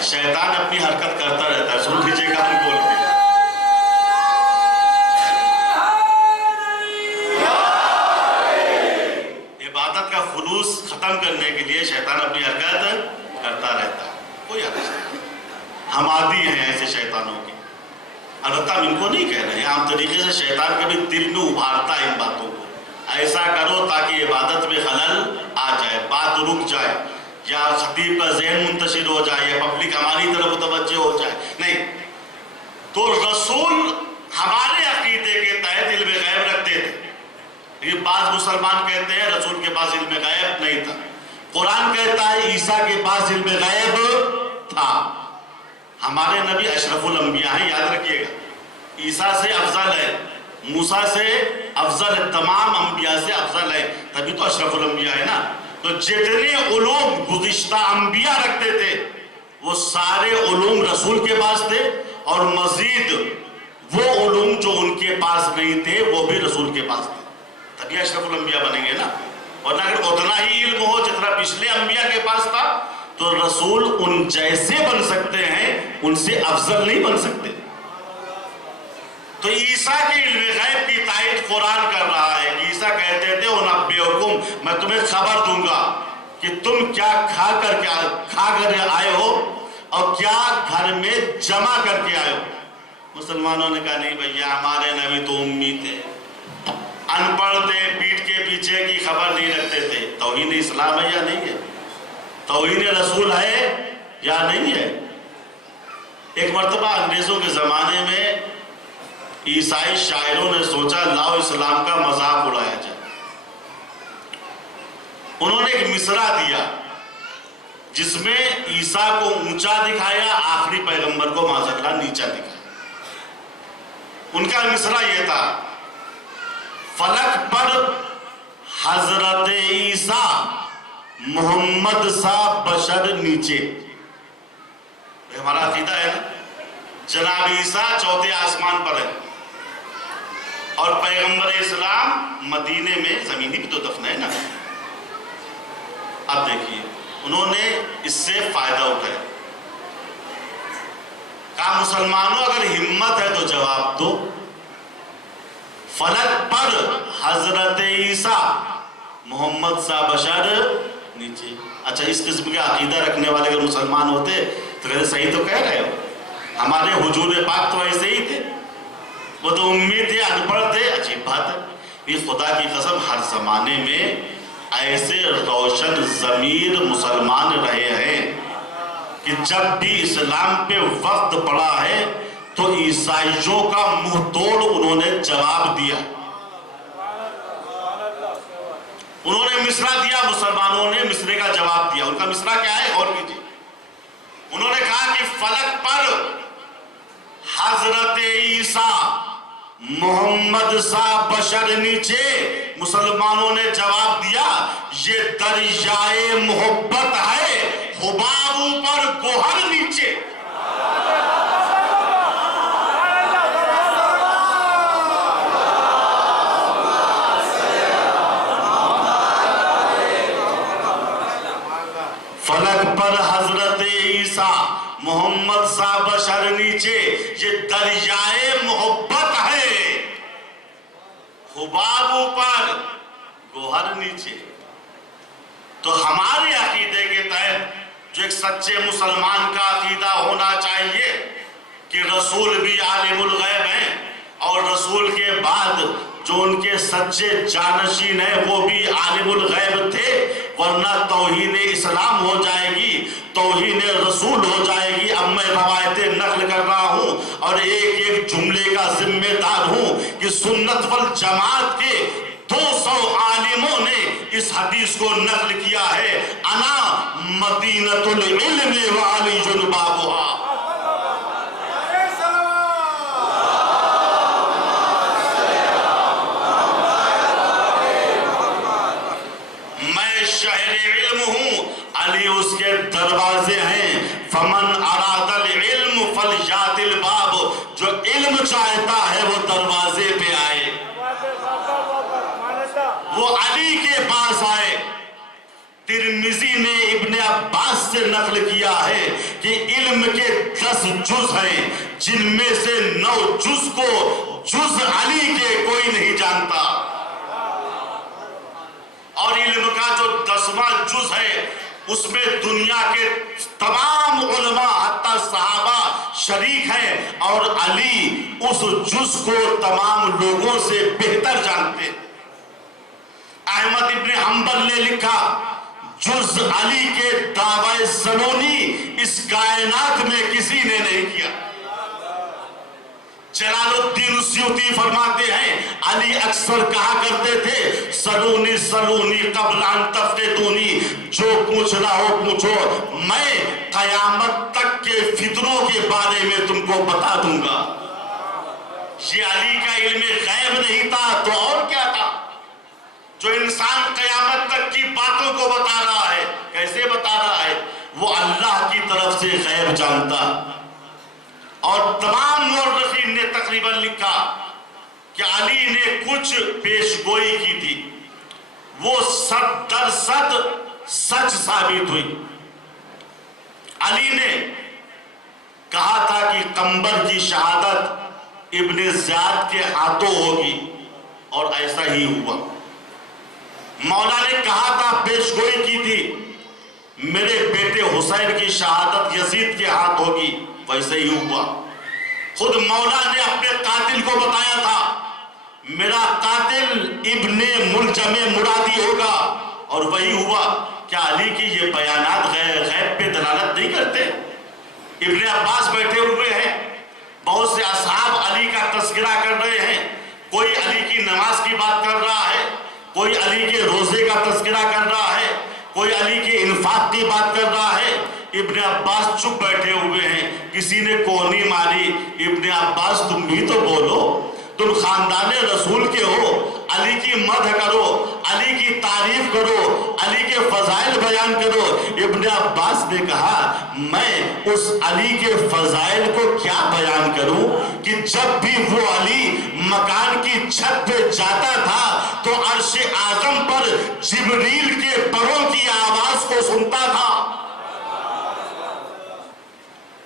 شیطان اپنی حرکت کرتا رہتا ہے، سن لیجیے گا ہم بول کے۔ عبادت کا خلوص ختم کرنے کے لیے شیطان اپنی حرکت کرتا رہتا ہے، کوئی حرکت نہیں۔ ہم عادی ہیں ایسے شیطانوں کے، البتہ ہم ان کو نہیں کہہ رہے ہیں، عام طریقے سے شیطان کبھی دل میں ابھارتا ہے ان باتوں کو، ایسا کرو تاکہ عبادت میں خلل آ جائے، بات رک جائے، یا خطیب کا ذہن منتشر ہو جائے، یا پبلک ہماری طرف متوجہ ہو جائے، نہیں۔ تو رسول ہمارے عقیدے کے تحت علم غیب رکھتے تھے، لیکن بعض مسلمان کہتے ہیں رسول کے پاس علم غیب نہیں تھا۔ قرآن کہتا ہے عیسیٰ کے پاس علم غیب تھا۔ ہمارے نبی اشرف الانبیاء ہیں، یاد رکھیے گا، عیسیٰ سے افضل ہے، موسیٰ سے افضل ہے، تمام انبیاء سے افضل ہے، تبھی تو اشرف الانبیاء ہے نا۔ تو جتنے علوم گزشتہ انبیاء رکھتے تھے وہ سارے علوم رسول کے پاس تھے، اور مزید وہ علوم جو ان کے پاس نہیں تھے وہ بھی رسول کے پاس تھے، تبھی اشرف الانبیاء بنیں گے نا۔ اور اگر اتنا ہی علم ہو جتنا پچھلے انبیاء کے پاس تھا تو رسول ان جیسے بن سکتے ہیں، ان سے افضل نہیں بن سکتے۔ تو عیسیٰ کے علم غیب کی تائید قرآن کر رہا ہے کہ عیسیٰ کہتے تھے اُنبئکم، میں تمہیں خبر دوں گا کہ تم کیا کھا کر آئے ہو اور کیا گھر میں جمع کر کے آئے ہو۔ مسلمانوں نے کہا نہیں بھیا ہمارے نبی تو امی تھے، ان پڑھ تھے، پیٹھ کے پیچھے کی خبر نہیں رکھتے تھے۔ توہین اسلام ہے یا نہیں ہے؟ توہین رسول ہے یا نہیں ہے؟ ایک مرتبہ انگریزوں کے زمانے میں عیسائی شاعروں نے سوچا لاؤ اسلام کا مذاق اڑایا جائے. انہوں نے ایک مصرع دیا جس میں عیسیٰ کو اونچا دکھایا، آخری پیغمبر کو معذاللہ نیچا دکھایا. ان کا مصرع یہ تھا: فلک پر حضرت عیسیٰ محمد سا بشر نیچے. یہ ہمارا عقیدہ ہے نا، جناب عیسیٰ چوتھے آسمان پر ہے اور پیغمبر اسلام مدینے میں زمینی بھی تو دفن ہے نا. اب دیکھیے انہوں نے اس سے فائدہ اٹھایا. کہا مسلمانوں اگر ہمت ہے تو جواب دو، فلک پر حضرت عیسیٰ محمد سا بشر نیچے. اچھا اس قسم کے عقیدہ رکھنے والے اگر مسلمان ہوتے تو کہتے صحیح تو کہہ رہے ہو، ہمارے حضور پاک تو ایسے ہی تھے، وہ تو امی تھے، ان پڑھ تھے. عجیب بات ہے. یہ خدا کی قسم ہر زمانے میں ایسے روشن ضمیر مسلمان رہے ہیں کہ جب بھی اسلام پہ وقت پڑا ہے تو عیسائیوں کا منہ توڑ انہوں نے جواب دیا. انہوں نے مصرع دیا، مسلمانوں نے مصرے کا جواب دیا. ان کا مصرع کیا ہے غور کیجیے. انہوں نے کہا کہ فلک پر حضرت عیسیٰ محمد سا بشر نیچے. مسلمانوں نے جواب دیا یہ دریائے محبت ہے، حباب اوپر گوہر نیچے. فلک پر حضرت عیسیٰ محمد سا بشر نیچے، یہ دریائے محبت ہے، حباب اوپر گوہر نیچے. تو ہمارے عقیدے کے تحت جو ایک سچے مسلمان کا عقیدہ ہونا چاہیے کہ رسول بھی عالم الغیب ہیں اور رسول کے بعد جو ان کے سچے جانشین ہیں وہ بھی عالم الغیب تھے، ورنہ توہین اسلام ہو جائے گی، توہین رسول ہو جائے گی. اب میں روایتیں نقل کر رہا ہوں اور ایک ایک جملے کا ذمہ دار ہوں کہ سنت والجماعت کے 200 عالموں نے اس حدیث کو نقل کیا ہے: انا مدینۃ العلم وعلی بابها. شہر علم ہوں، علی اس کے دروازے ہیں. فمن اراد العلم فلیات الباب. جو علم چاہتا ہے وہ دروازے پہ آئے، وہ علی کے پاس آئے. ترمذی نے ابن عباس سے نقل کیا ہے کہ علم کے 10 جز ہیں جن میں سے 9 جز کو جز علی کے کوئی نہیں جانتا، اور علم کا جو 10واں جز ہے اس میں دنیا کے تمام علماء حتیٰ صحابہ شریک ہیں، اور علی اس جز کو تمام لوگوں سے بہتر جانتے. احمد ابن حنبل نے لکھا جز علی کے دعوی سنونی اس کائنات میں کسی نے نہیں کیا. جلال الدین السیوطی فرماتے ہیں علی اکثر کہا کرتے تھے سلونی سلونی قبل ان تفتونی، جو پوچھنا ہو پوچھو، میں قیامت تک کے فتنوں کے بارے میں تم کو بتا دوں گا. یہ علی کا علم غیب نہیں تھا تو اور کیا تھا؟ جو انسان قیامت تک کی باتوں کو بتا رہا ہے، کیسے بتا رہا ہے؟ وہ اللہ کی طرف سے غیب جانتا. اور تمام مورخین نے تقریباً لکھا کہ علی نے کچھ پیشگوئی کی تھی، وہ 100% سچ ثابت ہوئی. علی نے کہا تھا کہ قمبر کی شہادت ابن زیاد کے ہاتھوں ہوگی، اور ایسا ہی ہوا. مولا نے کہا تھا، پیشگوئی کی تھی، میرے بیٹے حسین کی شہادت یزید کے ہاتھ ہوگی، ویسے ہی ہوا. خود مولا نے اپنے قاتل کو بتایا تھا میرا قاتل ابن ملجم مرادی ہوگا، اور وہی ہوا. کیا علی کی یہ بیانات غیب پہ دلالت نہیں کرتے؟ ابن عباس بیٹھے ہوئے ہیں، بہت سے اصحاب علی کا تذکرہ کر رہے ہیں، کوئی علی کی نماز کی بات کر رہا ہے، کوئی علی کے روزے کا تذکرہ کر رہا ہے، کوئی علی کے انفاق کی بات کر رہا ہے۔ ابن عباس چپ بیٹھے ہوئے ہیں، کسی نے کونی ماری، ابن عباس تم بھی تو بولو، تم خاندان رسول کے ہو، علی کی مدح کرو، علی کی تعریف کرو، علی کے فضائل بیان کرو۔ ابن عباس نے کہا میں اس علی کے فضائل کو کیا بیان کروں کہ جب بھی وہ علی مکان کی چھت پہ جاتا تھا تو عرش اعظم پر جبریل کے پروں کی آواز کو سنتا تھا۔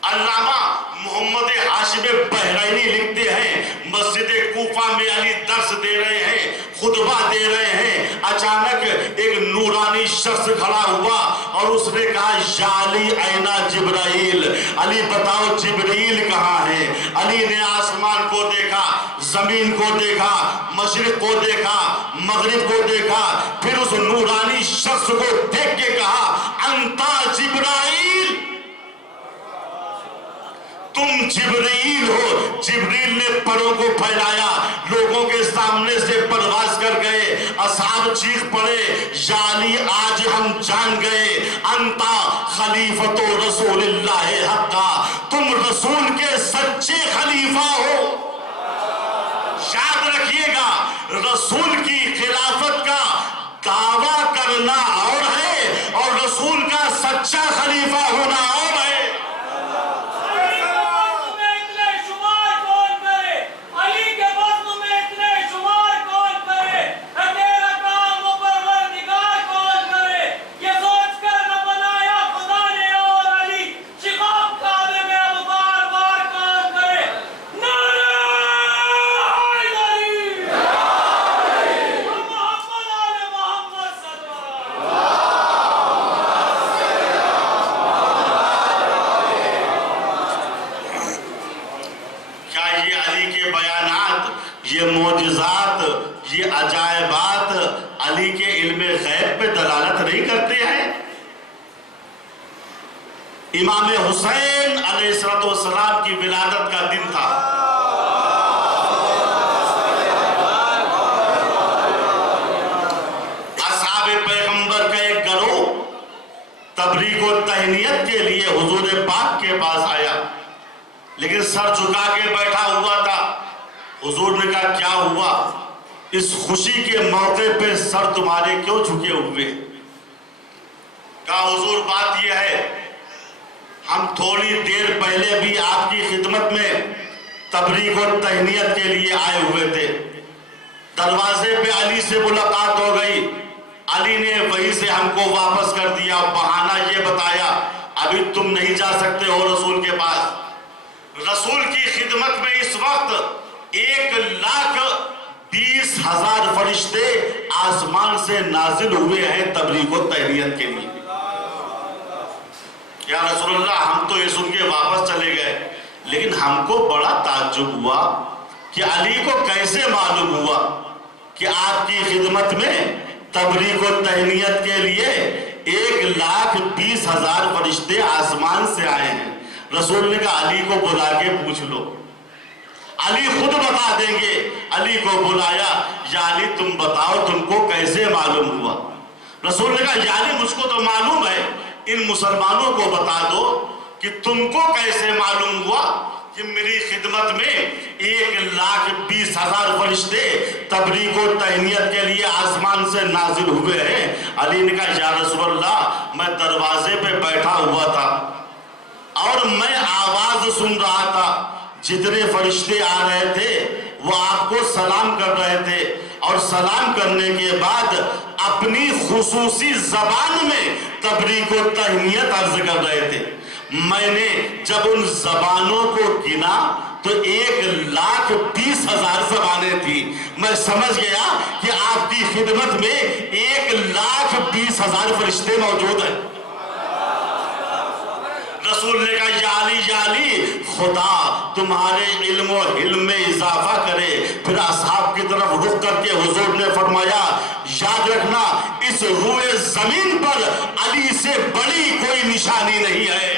علامہ محمد ہاشم بحرینی لکھتے ہیں مسجد کوفہ میں علی درس دے رہے ہیں، خطبہ دے رہے ہیں، اچانک ایک نورانی شخص کھڑا ہوا اور اس نے کہا یا علی اینا جبرائیل، علی بتاؤ جبریل کہاں ہے؟ علی نے آسمان کو دیکھا، زمین کو دیکھا، مشرق کو دیکھا، مغرب کو دیکھا، پھر اس نورانی شخص کو دیکھ کے کہا انتا جبرائیل، تم جبرائیل ہو۔ جبریل نے پروں کو پھیلایا، لوگوں کے سامنے سے پرواز کر گئے، اصحاب چیخ پڑے یا علی آج ہم جان گئے انتا خلیفۃ رسول اللہ حقا، تم رسول کے سچے خلیفہ ہو۔ یاد رکھیے گا رسول کی خلافت کا دعویٰ کرنا اور ہے اور رسول کا سچا خلیفہ ہونا اور ہے۔ یہ معجزات، یہ عجائبات علی کے علم غیب پہ دلالت نہیں کرتے ہیں؟ امام حسین علیہ السلام کی ولادت کا دن تھا، اصحاب پیغمبر کا ایک گروہ تبریک و تہنیت کے لیے حضور پاک کے پاس آیا، لیکن سر جھکا کے بیٹھا ہوا تھا۔ حضور نے کہا کیا ہوا؟ اس خوشی کے موقع پہ سر تمہارے کیوں جھکے ہوئے؟ کہا حضور بات یہ ہے، ہم تھوڑی دیر پہلے بھی آپ کی خدمت میں تبریک و تہنیت کے لیے آئے ہوئے تھے، دروازے پہ علی سے ملاقات ہو گئی، علی نے وہیں سے ہم کو واپس کر دیا، بہانہ یہ بتایا ابھی تم نہیں جا سکتے ہو رسول کے پاس۔ رسول کی خدمت میں اس وقت 1,20,000 فرشتے آسمان سے نازل ہوئے ہیں تبلیغ و تہنیت کے لیے۔ یا رسول اللہ ہم تو یہ سن کے واپس چلے گئے، لیکن ہم کو بڑا تعجب ہوا کہ علی کو کیسے معلوم ہوا کہ آپ کی خدمت میں تبلیغ و تہنیت کے لیے 1,20,000 فرشتے آسمان سے آئے ہیں۔ رسول نے کہا علی کو بلا کے پوچھ لو، علی خود بتا دیں گے۔ علی کو بلایا، یا علی تم بتاؤ تم کو کیسے معلوم ہوا؟ رسول نے کہا یا علی مجھ کو تو معلوم ہے، ان مسلمانوں کو بتا دو کہ تم کو کیسے معلوم ہوا کہ میری خدمت میں 1,20,000 فرشتے تبریک و تہنیت کے لیے آسمان سے نازل ہوئے ہیں؟ علی نے کہا یا رسول اللہ میں دروازے پہ بیٹھا ہوا تھا اور میں آواز سن رہا تھا، جتنے فرشتے آ رہے تھے وہ آپ کو سلام کر رہے تھے اور سلام کرنے کے بعد اپنی خصوصی زبان میں تبریک و تہنیت عرض کر رہے تھے۔ میں نے جب ان زبانوں کو گنا تو 1,20,000 زبانیں تھی۔ میں سمجھ گیا کہ آپ کی خدمت میں 1,20,000 فرشتے موجود ہیں۔ رسول نے کہا یا علی خدا تمہارے علم و حلم میں اضافہ کرے. پھر اصحاب کی طرف رخ کر کے حضور نے فرمایا یاد رکھنا اس روئے زمین پر علی سے بڑی کوئی نشانی نہیں ہے.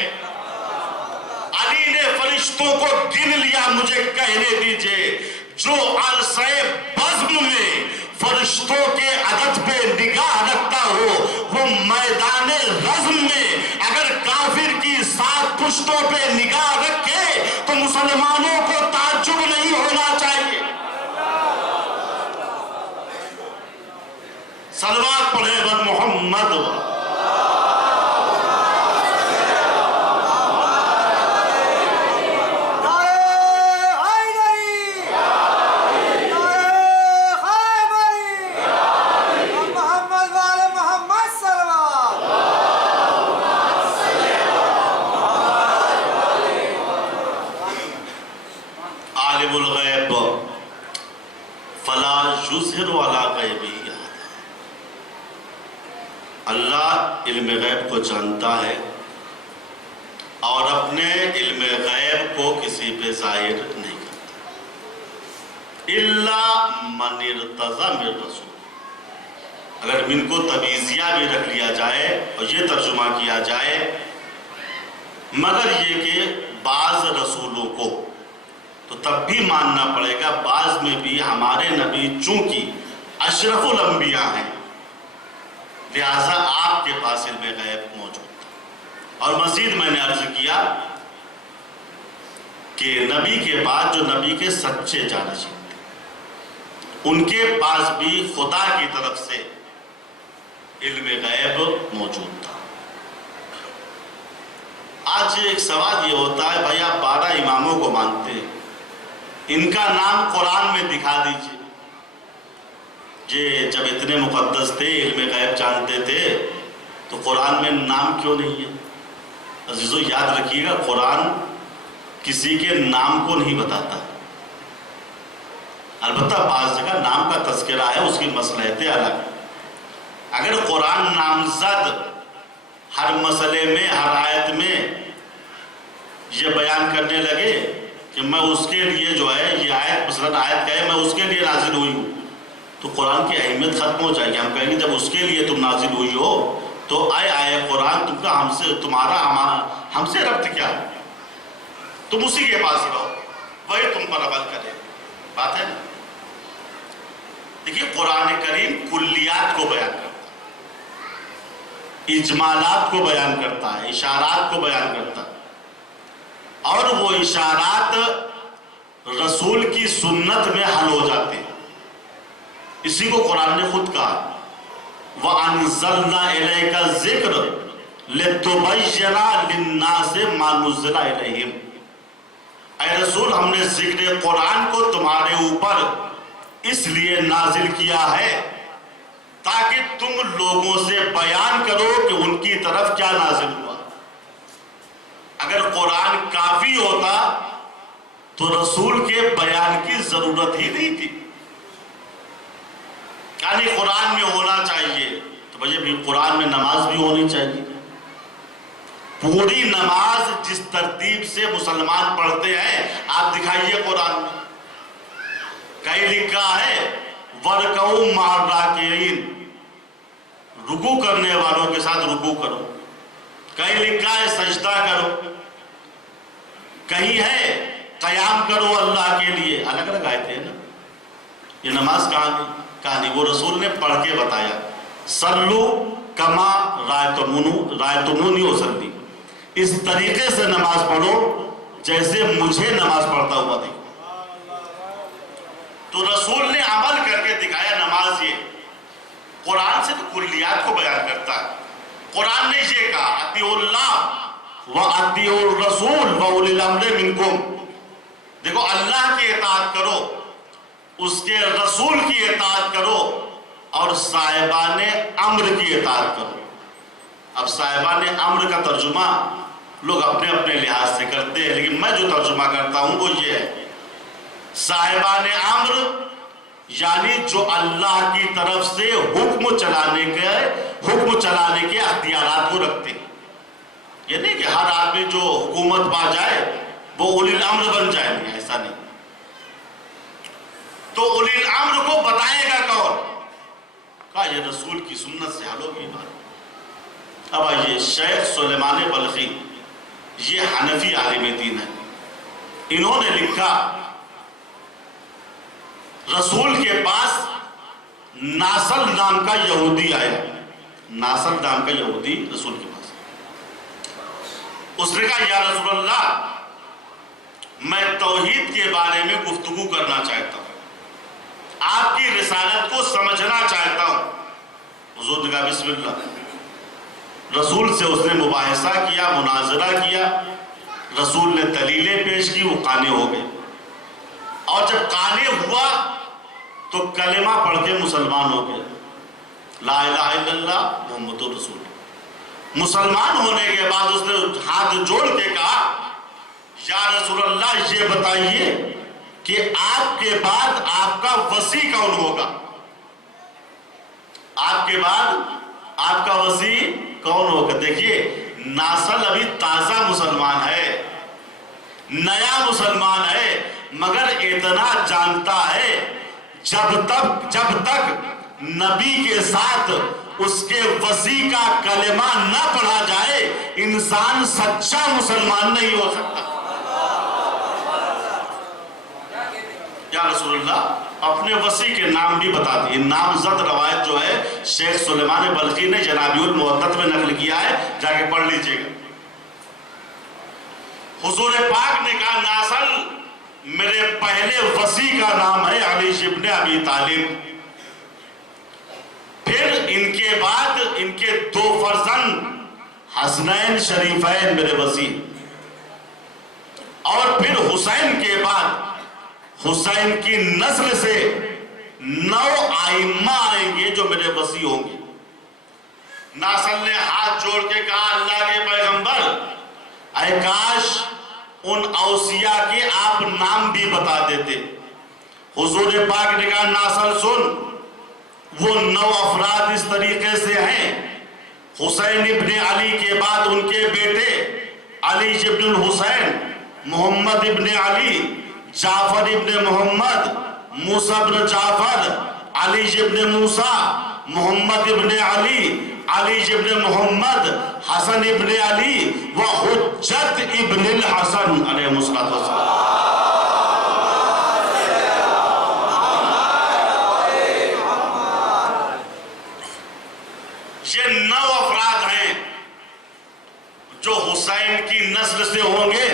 علی نے فرشتوں کو گن لیا. مجھے کہنے دیجئے جو عرصہ بزم میں فرشتوں کے عدد پہ نگاہ رکھتا ہو وہ میدان رزم میں اگر کافر کی 7 پشتوں پہ نگاہ رکھے تو مسلمانوں کو تعجب نہیں ہونا چاہیے. صلوات پڑھیں بر محمد. اللہ علم غیب کو جانتا ہے اور اپنے علم غیب کو کسی پہ ظاہر نہیں کرتا. الا من ارتضی من رسول. اگر من کو تبعیضیہ بھی رکھ لیا جائے اور یہ ترجمہ کیا جائے مگر یہ کہ بعض رسولوں کو تو تب بھی ماننا پڑے گا بعض میں بھی ہمارے نبی چونکہ اشرف الانبیاء ہیں لہذا آپ کے پاس علم غیب موجود تھا. اور مزید میں نے عرض کیا کہ نبی کے بعد جو نبی کے سچے جانشین تھے ان کے پاس بھی خدا کی طرف سے علم غیب موجود تھا. آج ایک سوال یہ ہوتا ہے بھائی آپ 12 اماموں کو مانتے ہیں ان کا نام قرآن میں دکھا دیجئے. یہ جب اتنے مقدس تھے علم غیب جانتے تھے تو قرآن میں نام کیوں نہیں ہے؟ عزیزو یاد رکھیے گا قرآن کسی کے نام کو نہیں بتاتا. البتہ بعض جگہ نام کا تذکرہ ہے اس کی مصلحتیں الگ. اگر قرآن نامزد ہر مسئلے میں ہر آیت میں یہ بیان کرنے لگے کہ میں اس کے لیے جو ہے یہ آیت مثلا آیت کہے میں اس کے لیے نازل ہوئی ہوں تو قرآن کی اہمیت ختم ہو جائے گی. ہم کہیں گے جب اس کے لیے تم نازل ہوئی ہو تو آئے قرآن تم کا تمہارا ہم سے ربط کیا ہے؟ تم اسی کے پاس رہو وہی تم پر عمل کرے. بات ہے نا. دیکھیے قرآن کریم کلیات کو بیان کرتا ہے اجمالات کو بیان کرتا ہے اشارات کو بیان کرتا ہے اور وہ اشارات رسول کی سنت میں حل ہو جاتے ہیں. اسی کو قرآن نے خود کہا وَأَنزَلْنَا إِلَيْكَ الذِّكْرَ لِتُبَيِّنَ لِلنَّاسِ مَا نُزِّلَ إِلَيْهِمْ. اے رسول ہم نے ذکر قرآن کو تمہارے اوپر اس لیے نازل کیا ہے تاکہ تم لوگوں سے بیان کرو کہ ان کی طرف کیا نازل ہوا. اگر قرآن کافی ہوتا تو رسول کے بیان کی ضرورت ہی نہیں تھی. یعنی قرآن میں ہونا چاہیے تو بھائی بھی قرآن میں نماز بھی ہونی چاہیے. پوری نماز جس ترتیب سے مسلمان پڑھتے ہیں آپ دکھائیے قرآن میں کہیں لکھا ہے وَرْكَعُوا مَعَ الرَّاكِعِينَ رکوع کرنے والوں کے ساتھ رکوع کرو. کہیں لکھا ہے سجدہ کرو. کہیں ہے قیام کرو اللہ کے لیے. الگ الگ آیتیں ہیں نا. یہ نماز کہاں نہیں وہ رسول نے پڑھ کے بتایا صلو کما رأیتمونی اصلی. اس طریقے سے نماز پڑھو جیسے مجھے نماز پڑھتا ہوا دیکھو. تو رسول نے عمل کر کے دکھایا. نماز یہ قرآن سے تو کلیات کو بیان کرتا ہے. قرآن نے یہ کہا اطیعوا اللہ واطیعوا الرسول واولی الامر منکم. دیکھو اللہ کی اطاعت کرو اس کے رسول کی اطاعت کرو اور صاحبان امر کی اطاعت کرو. اب صاحبان امر کا ترجمہ لوگ اپنے اپنے لحاظ سے کرتے ہیں لیکن میں جو ترجمہ کرتا ہوں وہ یہ ہے صاحبان امر یعنی جو اللہ کی طرف سے حکم چلانے کے اختیارات کو رکھتے ہیں. یہ نہیں کہ ہر آدمی جو حکومت پا جائے وہ اولی الامر بن جائے، نہیں، ایسا نہیں۔ تو اولی الامر کو بتائے گا کون؟ کہا یہ رسول کی سنت سے حل ہوگی بات۔ اب آئیے، شیخ سلیمان بلخی یہ حنفی عالم دین ہے، انہوں نے لکھا رسول کے پاس ناصل نام کا یہودی آیا، ناصل نام کا یہودی رسول کے پاس، اس نے کہا یا رسول اللہ میں توحید کے بارے میں گفتگو کرنا چاہتا ہوں، آپ کی رسالت کو سمجھنا چاہتا ہوں۔ حضور نے کہا بسم اللہ۔ رسول سے اس نے مباحثہ کیا، مناظرہ کیا، رسول نے دلیلیں پیش کی، وہ قانع ہو گئے، اور جب قانع ہوا تو کلمہ پڑھ کے مسلمان ہو گئے، لا الہ الا اللہ محمد رسول۔ مسلمان ہونے کے بعد اس نے ہاتھ جوڑ کے کہا یا رسول اللہ یہ بتائیے کہ آپ کے بعد آپ کا وصی کون ہوگا؟ آپ کے بعد آپ کا وصی کون ہوگا؟ دیکھیے ناصل ابھی تازہ مسلمان ہے، نیا مسلمان ہے، مگر اتنا جانتا ہے جب تک نبی کے ساتھ اس کے وصی کا کلمہ نہ پڑھا جائے انسان سچا مسلمان نہیں ہو سکتا۔ یا رسول اللہ اپنے وصی کے نام بھی بتا دیے۔ نامزد روایت جو ہے شیخ سلیمان بلخی نے جنابی المحدث میں نقل کیا ہے، جا کے پڑھ لیجئے گا۔ حضور پاک نے کہا ناصل میرے پہلے وصی کا نام ہے علی ابن ابی طالب، پھر ان کے بعد ان کے دو فرزند حسنین شریفین میرے وصی، اور پھر حسین کے بعد حسین کی نسل سے 9 ائمہ آئیں گے جو میرے وصی ہوں گے۔ ناصل نے ہاتھ جوڑ کے کہا اللہ کے پیغمبر اے کاش ان اوصیاء کے آپ نام بھی بتا دیتے۔ حضور پاک نے کہا ناصل سن، وہ 9 افراد اس طریقے سے ہیں، حسین ابن علی کے بعد ان کے بیٹے علی ابن الحسین، محمد ابن علی، جعفر ابن محمد، موسیٰ ابن جعفر، علی ابن موسیٰ، محمد ابن علی، علی ابن محمد، حسن ابن علی و حجت ابن الحسن علیہ السلام۔ یہ 9 افراد ہیں جو حسین کی نسل سے ہوں گے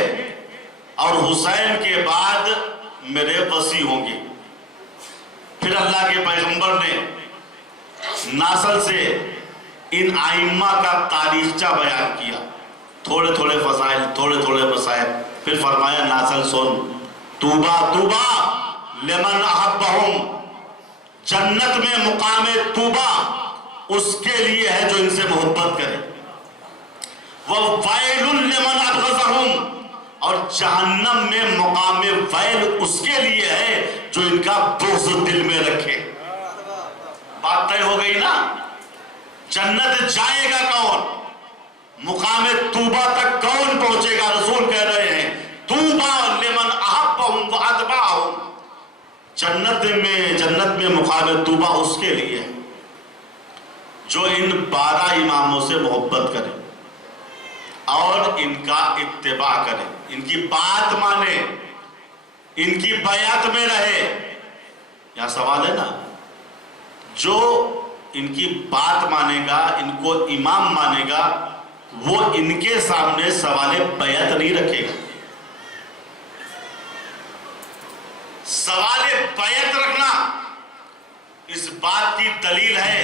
اور حسین کے بعد میرے وصی ہوں گے۔ پھر اللہ کے پیغمبر نے ناصل سے ان ائمہ کا تاریخچہ بیان کیا، تھوڑے تھوڑے فضائل، تھوڑے تھوڑے مسائل، پھر فرمایا ناصل سن، طوبا طوبا لمن احبہم، جنت میں مقام طوبا اس کے لیے ہے جو ان سے محبت کرے، وویل لمن ابغضہم، اور جہنم میں مقام ویل اس کے لیے ہے جو ان کا بغض دل میں رکھے۔ بات طے ہو گئی نا؟ جنت جائے گا کون؟ مقام طوبہ تک کون پہنچے گا؟ رسول کہہ رہے ہیں طوبا لمن احبہم واتبعہم، جنت میں مقام طوبہ اس کے لیے ہے جو ان 12 اماموں سے محبت کرے اور ان کا اتباع کرے، ان کی بات مانے، ان کی بیعت میں رہے۔ یہاں سوال ہے نا، جو ان کی بات مانے گا، ان کو امام مانے گا، وہ ان کے سامنے سوال بیعت نہیں رکھے گا۔ سوال بیعت رکھنا اس بات کی دلیل ہے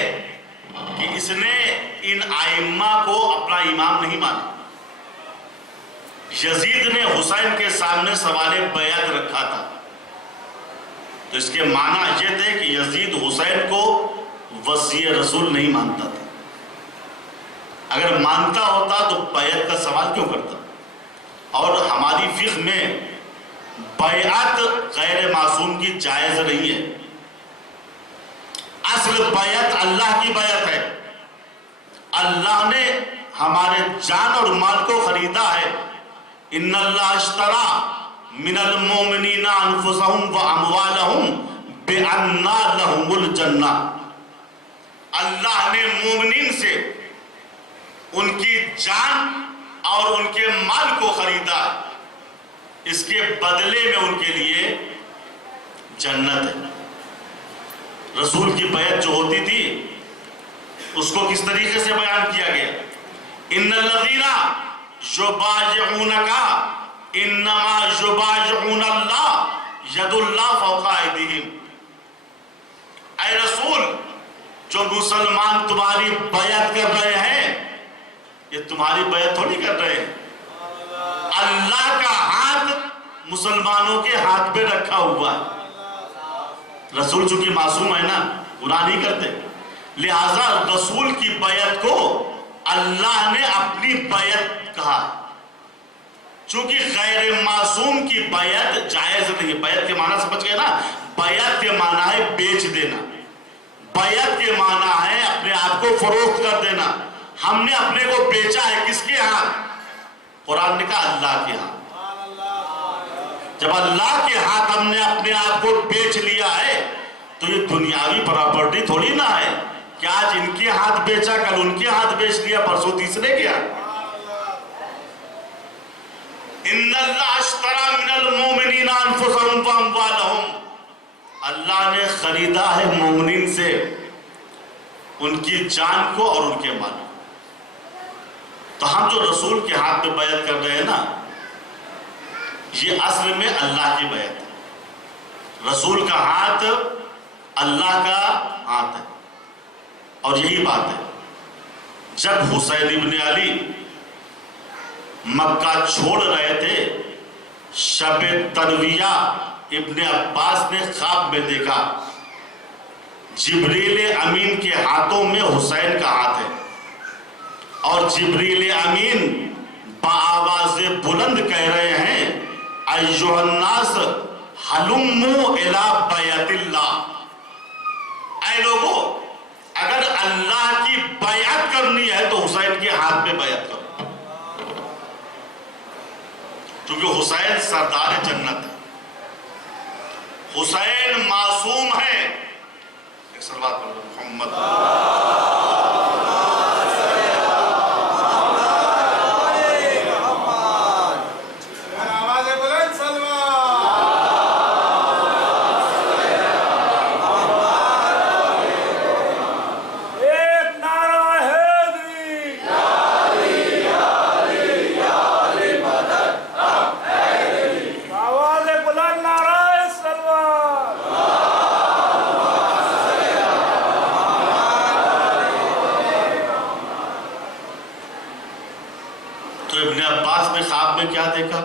کہ اس نے ان ائمہ کو اپنا امام نہیں مانا۔ یزید نے حسین کے سامنے سوال بیعت رکھا تھا، تو اس کے معنی یہ تھے کہ یزید حسین کو وصی رسول نہیں مانتا تھا۔ اگر مانتا ہوتا تو بیعت کا سوال کیوں کرتا؟ اور ہماری فقہ میں بیعت غیر معصوم کی جائز نہیں ہے۔ اصل بیعت اللہ کی بیعت ہے، اللہ نے ہمارے جان اور مال کو خریدا ہے. ان اللہ اشترا من المؤمنین انفسهم واموالهم بان لهم الجنہ. اللہ نے مومنین سے ان کی جان اور ان کے مال کو خریدا. اس کے بدلے میں ان کے لیے جنت ہے. رسول کی بیعت جو ہوتی تھی اس کو کس طریقے سے بیان کیا گیا؟ ان الذین یبایعونک انما یبایعون اللہ ید اللہ فوق ایدیہم. اے رسول، جو مسلمان تمہاری بیعت کر رہے ہیں یہ تمہاری بیعت تھوڑی کر رہے ہیں. اللہ کا ہاتھ مسلمانوں کے ہاتھ پہ رکھا ہوا ہے. رسول چونکہ معصوم ہے نا، گناہ نہیں کرتے، لہذا رسول کی بیعت کو اللہ نے اپنی بیعت کہا. چونکہ غیر معصوم کی بیعت جائز نہیں ہے. بیعت کے معنی سمجھ گئے نا؟ بیعت کے معنی ہے بیچ دینا. بیعت کے معنی ہے اپنے آپ کو فروخت کر دینا. ہم نے اپنے کو بیچا ہے کس کے ہاں؟ قرآن نے کہا اللہ کے ہاں. جب اللہ کے ہاتھ ہم نے اپنے آپ کو بیچ لیا ہے تو یہ دنیاوی پراپرٹی تھوڑی نہ ہے کہ آج ان کے ہاتھ بیچا، کل ان کے ہاتھ بیچ لیا، پرسوں تیسرے کیا. ان اللہ اشترا من المؤمنین انفسهم واموالهم. اللہ نے خریدا ہے مومنین سے ان کی جان کو اور ان کے مال. تو ہم جو رسول کے ہاتھ پہ بیعت کر رہے ہیں نا، یہ اصل میں اللہ کی بیعت ہے. رسول کا ہاتھ اللہ کا ہاتھ ہے. اور یہی بات ہے، جب حسین ابن علی مکہ چھوڑ رہے تھے، شب ترویہ ابن عباس نے خواب میں دیکھا جبریل امین کے ہاتھوں میں حسین کا ہاتھ ہے، اور جبریل امین بآواز بلند کہہ رہے ہیں ایھا الناس ہلموا الی بیعت اللہ. اے لوگو، اگر اللہ کی بیعت کرنی ہے تو حسین کے ہاتھ پہ بیعت کرو، کیونکہ حسین سردار جنت ہے. حسین معصوم ہے. ایک صلوات پڑھو محمد. کیا دیکھا؟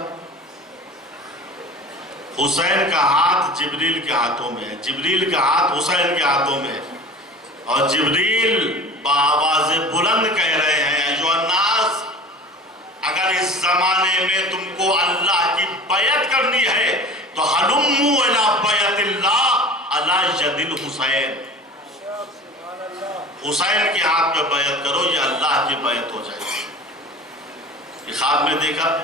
حسین کا ہاتھ جبریل کے ہاتھوں میں ہے، جبریل کا ہاتھ حسین کے ہاتھوں میں ہے، اور جبریل بآواز بلند کہہ رہے ہیں ایھا الناس، اگر اس زمانے میں تم کو اللہ کی بیعت کرنی ہے تو ہلموا الی بیعت اللہ علی ید الحسین. حسین کے ہاتھ پہ بیعت کرو، یہ اللہ کی بیعت ہو جائے گی. یہ خواب میں دیکھا،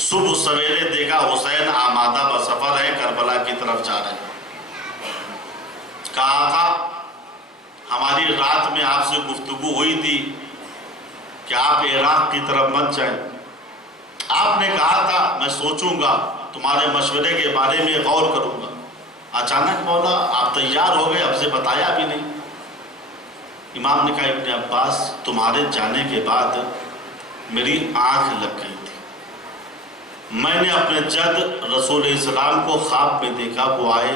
صبح سویرے دیکھا حسین آمادہ بسفر ہے، کربلا کی طرف جا رہے ہیں. کہا تھا ہماری رات میں آپ سے گفتگو ہوئی تھی کہ آپ عراق کی طرف مت جائیں. آپ نے کہا تھا میں سوچوں گا، تمہارے مشورے کے بارے میں غور کروں گا. اچانک مولا آپ تیار ہو گئے، اب سے بتایا بھی نہیں. امام نے کہا ابن عباس، تمہارے جانے کے بعد میری آنکھ لگ گئی تھی. میں نے اپنے جد رسول اسلام کو خواب میں دیکھا، وہ آئے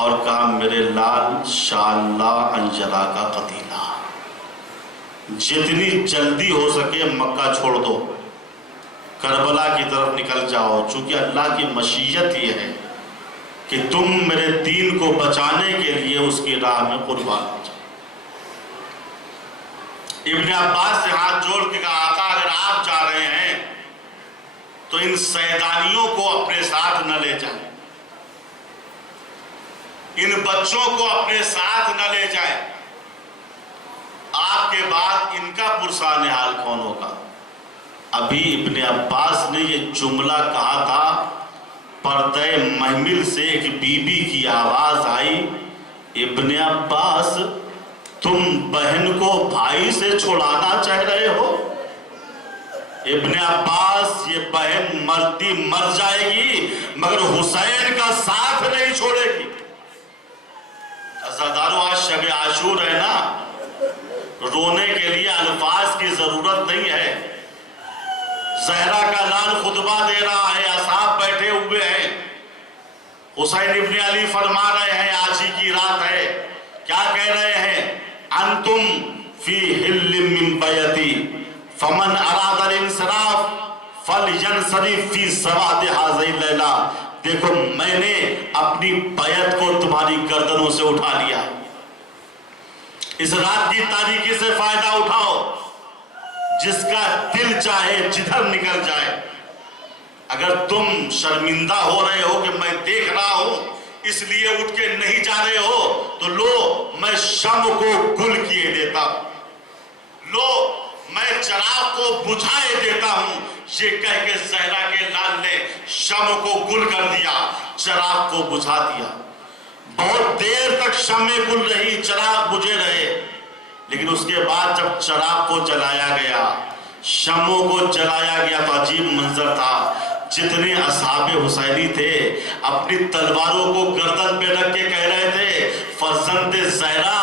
اور کہا میرے لال شاءاللہ انجلا کا قتیلہ، جتنی جلدی ہو سکے مکہ چھوڑ دو، کربلا کی طرف نکل جاؤ، چونکہ اللہ کی مشیت یہ ہے کہ تم میرے دین کو بچانے کے لیے اس کی راہ میں قربان ہو جاؤ. ابن عباس سے ہاتھ جوڑ کے کہا آقا اگر آپ جا رہے ہیں تو ان سیدانیوں کو اپنے ساتھ نہ لے جائیں، ان بچوں کو اپنے ساتھ نہ لے جائیں. آپ کے بعد ان کا پرسان حال کون ہوگا؟ ابھی ابن عباس نے یہ جملہ کہا تھا، پردہ محمل سے ایک بی بی کی آواز آئی، ابن عباس تم بہن کو بھائی سے چھڑانا چاہ رہے ہو؟ ابن عباس یہ بہن مرتی مر جائے گی مگر حسین کا ساتھ نہیں چھوڑے گی۔ عزادارو آج شب عاشور ہے نا، رونے کے لیے الفاظ کی ضرورت نہیں ہے۔ زہرا کا لال خطبہ دے رہا ہے، اصحاب بیٹھے ہوئے ہیں، حسین ابن علی فرما رہے ہیں آج ہی کی رات ہے، کیا کہہ رہے ہیں؟ انتم فی حل من بیتی فمن اراد الانصراف فلینصرف فی سواد هذه اللیلہ۔ دیکھو میں نے اپنی بیعت کو تمہاری گردنوں سے اٹھا لیا، اس رات کی تاریکی سے فائدہ اٹھاؤ، جس کا دل چاہے جدھر نکل جائے۔ اگر تم شرمندہ ہو رہے ہو کہ میں دیکھ رہا ہوں اس لیے اٹھ کے نہیں جا رہے ہو، تو لو میں شمع کو گل کیے دیتا ہوں، لو میں چراغ کو بجھائے دیتا ہوں۔ یہ کہہ کے زہرا کے لال نے شمع کو گل کر دیا، چراغ کو بجھا دیا۔ بہت دیر تک شمع گل رہی، چراغ بجھے رہے، لیکن اس کے بعد جب چراغ کو جلایا گیا، شمعوں کو جلایا گیا، تو عجیب منظر تھا۔ جتنے اصحاب حسینی تھے اپنی تلواروں کو گردن پہ رکھ کے کہہ رہے تھے، فرزند زہرا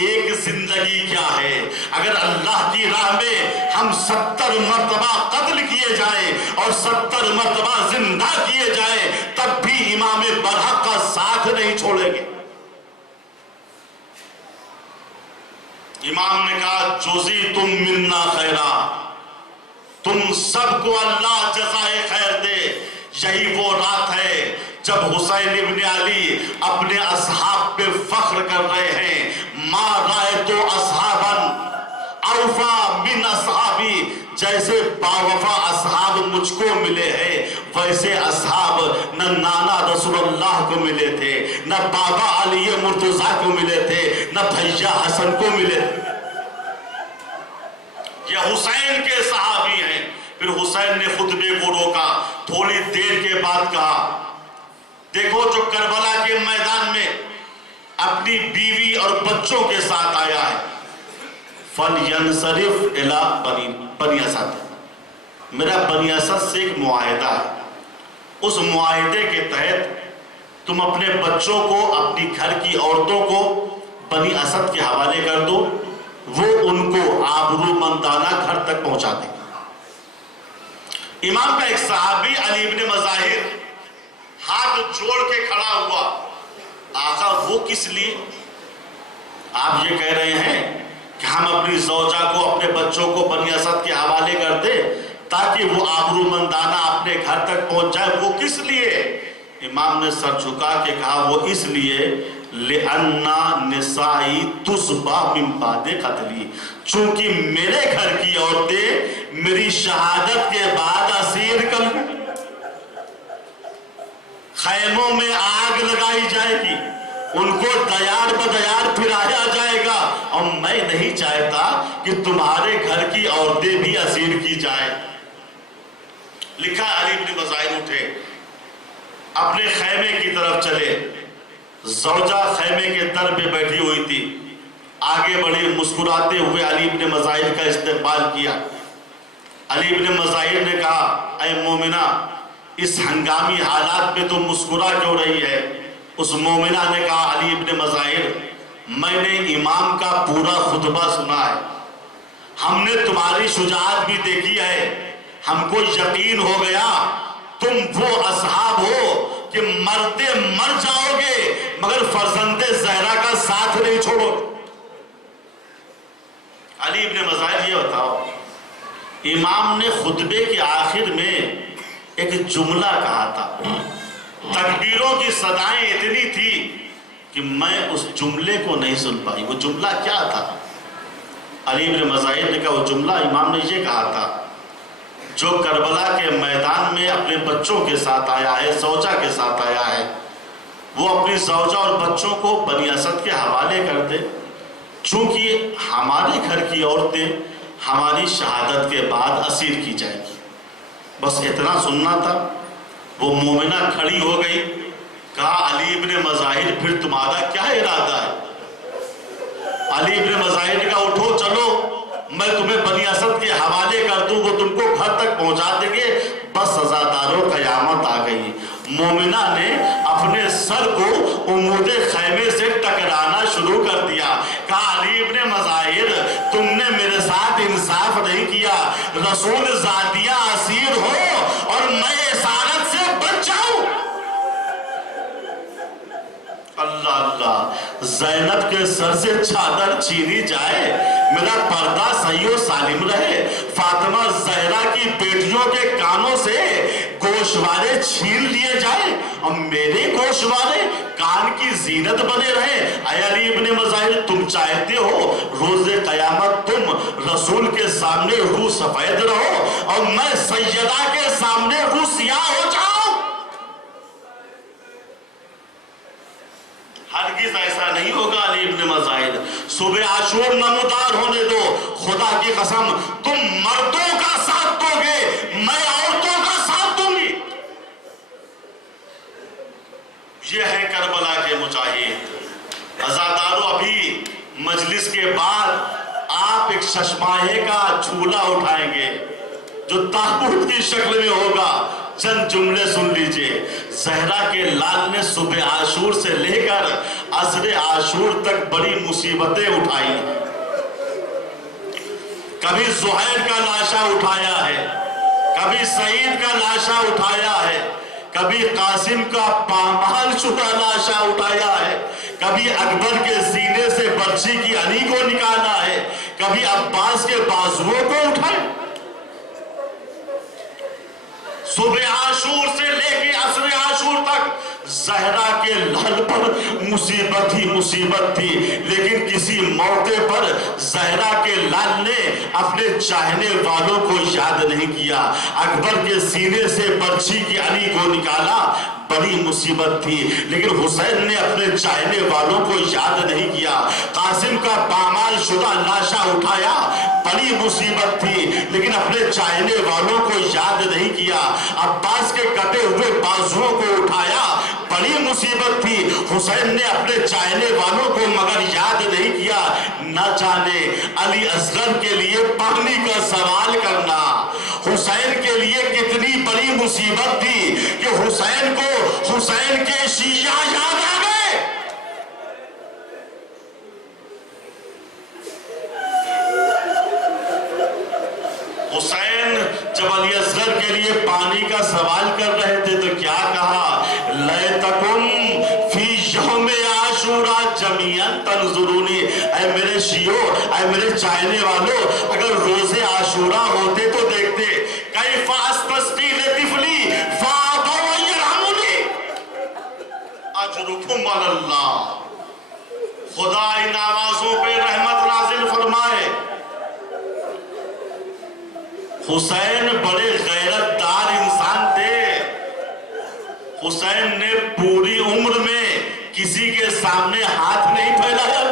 ایک زندگی کیا ہے، اگر اللہ کی راہ میں ہم 70 مرتبہ قتل کیے جائیں اور 70 مرتبہ زندہ کیے جائیں تب بھی امام برحق کا ساتھ نہیں چھوڑیں گے۔ امام نے کہا جوزی تم منا خیرا، تم سب کو اللہ جزائے خیر دے۔ یہی وہ رات ہے جب حسین ابن علی اپنے اصحاب پہ فخر کر رہے ہیں، ما رأیت اصحابا اوفا من اصحابی، جیسے باوفا اصحاب مجھ کو ملے ہیں ویسے اصحاب نہ نانا رسول اللہ کو ملے تھے، نہ بابا علی مرتضیٰ کو ملے تھے، نہ بھیا حسن کو ملے تھے۔ یہ حسین کے صحابی ہیں۔ پھر حسین نے خطبے کو روکا، تھوڑی دیر کے بعد کہا، دیکھو جو کربلا کے میدان میں اپنی بیوی اور بچوں کے ساتھ آیا ہے، فَلْيَنْصَرِفْ إِلَىٰ بنی اسد، میرا بنی اسد سے ایک معاہدہ ہے، اس معاہدے کے تحت تم اپنے بچوں کو، اپنی گھر کی عورتوں کو بنی اسد کے حوالے کر دو، وہ ان کو آبرو مندانہ گھر تک پہنچا دیں۔ امام کا ایک صحابی علی ابن مظاہر ہاتھ جوڑ کے کھڑا ہوا، آقا وہ کس لیے؟ آپ یہ کہہ رہے ہیں کہ ہم اپنی زوجہ کو، اپنے بچوں کو بنی اسد کے حوالے کر دیں تاکہ وہ آبرو مندانہ اپنے گھر تک پہنچ جائے، وہ کس لیے؟ امام نے سر جھکا کے کہا وہ اس لیے لِأَنَّا نِسَائِ تُصْبَى مِن بَعْدِ قَتْلِي، چونکہ میرے گھر کی عورتیں میری شہادت کے بعد اسیر کر خیموں میں آگ لگائی جائے گی، ان کو دیار بدیار پھرایا جائے گا، اور میں نہیں چاہتا کہ تمہارے گھر کی عورتیں بھی اسیر کی جائیں۔ لکھا علی ابن مظاہر اٹھے، اپنے خیمے کی طرف چلے، زوجہ خیمے کے در پہ بیٹھی ہوئی تھی، آگے بڑھی، مسکراتے ہوئے علی ابن مظاہر کا استقبال کیا۔ علی ابن مظاہر نے کہا اے مومنہ، اس ہنگامی حالات میں تم مسکرا کیوں رہی ہے؟ اس مومنہ نے کہا علی ابن مظاہر، میں نے امام کا پورا خطبہ سنا ہے، ہم نے تمہاری شجاعت بھی دیکھی ہے، ہم کو یقین ہو گیا تم وہ اصحاب ہو کہ مرتے مر جاؤ گے مگر فرزند زہرا کا ساتھ نہیں چھوڑو۔ علی ابن مظاہر یہ بتاؤ، امام نے خطبے کے آخر میں ایک جملہ کہا تھا، تکبیروں کی صدائیں اتنی تھی کہ میں اس جملے کو نہیں سن پائی۔ وہ جملہ کیا تھا؟ علی ابن مظاہر نے کہا وہ جملہ امام نے یہ کہا تھا، جو کربلا کے میدان میں اپنے بچوں کے ساتھ آیا ہے، زوجہ کے ساتھ آیا ہے، وہ اپنی زوجہ اور بچوں کو بنی اسد کے حوالے کر دے، چونکہ ہمارے گھر کی عورتیں ہماری شہادت کے بعد اسیر کی جائیں گی. بس اتنا سننا تھا. وہ مومنہ کھڑی ہو گئی. کہا علی ابن مظاہر پھر تمہارا کیا ارادہ ہے؟ علی ابن مظاہر نے کہا اٹھو چلو میں تمہیں بنی اسد کے حوالے کر دوں، وہ تم کو گھر تک پہنچا دیں گے. بس عزادارو قیامت آ گئی. مومنہ نے اپنے سر کو عمود خیمے سے ٹکرانا شروع کر دیا. کہا علی ابن مظاہر تم نے میرے ساتھ انصاف نہیں کیا. رسول ذاتیہ اسیر ہو اور میں اسارت سے بچ جاؤں. اللہ اللہ، زینب کے سر سے چادر چھینی جائے، میرا پردہ صحیح و سالم رہے. فاطمہ زہرا کی بیٹیوں کے کانوں سے گوشوارے چھین لیے جائیں اور میرے گوشوارے کان کی زینت بنے رہے. اے علی ابن مظاہر تم چاہتے ہو روز قیامت تم رسول کے سامنے روح سفید رہو اور میں سیدہ کے سامنے روح سیاہ ہو جاؤں؟ ہرگز ایسا نہیں ہوگا علی ابن مظاہر. صبح عاشور نمودار ہونے دو. خدا کی قسم تم مردوں کا ساتھ دو گے، میں عورتوں کا ساتھ دوں گی. یہ ہے کربلا کے مجاہد. عزادارو ابھی مجلس کے بعد آپ ایک ششماہے کا جھولا اٹھائیں گے جو تابوت کی شکل میں ہوگا. چند جملے سن لیجئے. زہرا کے لال نے صبح عاشور سے لے کر عصر عاشور تک بڑی مصیبتیں اٹھائی. کبھی زہیر کا لاشا اٹھایا ہے، کبھی سعید کا لاشا اٹھایا ہے، کبھی قاسم کا پامال شدہ لاشا اٹھایا ہے، کبھی اکبر کے سینے سے برچی کی علی کو نکالا ہے، کبھی عباس کے بازوؤں کو اٹھائے. صبح عاشور سے لے کے عصر عاشور تک زہرا کے لال پر مصیبت ہی مصیبت تھی. لیکن کسی موقع پر زہرا کے لال نے اپنے چاہنے والوں کو یاد نہیں کیا. اکبر کے سینے سے برچی کی علی کو نکالا، بڑی مصیبت تھی. لیکن حسین نے اپنے چاہنے والوں کو یاد نہیں کیا. قاسم کا پامال شدہ لاشا اٹھایا، بڑی مصیبت تھی. لیکن اپنے چاہنے والوں کو یاد نہیں کیا. عباس کے کٹے ہوئے بازوؤں کو اٹھایا، بڑی مصیبت تھی. حسین نے اپنے چاہنے والوں کو مگر یاد نہیں کیا. نہ جانے علی اصغر کے لیے پانی کا سوال کرنا حسین کے لیے کتنی بڑی مصیبت تھی کہ حسین کو حسین کے شیعہ یاد آ گئے. حسین جب علی اصغر کے لیے پانی کا سوال کر رہے تھے تو کیا کہا؟ لیتکم فی یوم عاشورا جمیعا تنظرونی. اے میرے شیعو، اے میرے چاہنے والوں، اگر روز عاشورا ہوتے تو دیکھتے. کیف استسقی لطفلی فابوا ان یرحمونی اجرکم علی اللہ. خدا ان آوازوں پہ رحمت نازل فرمائے. حسین بڑے غیرت دار انسان تھے. حسین نے پوری عمر میں کسی کے سامنے ہاتھ نہیں پھیلایا.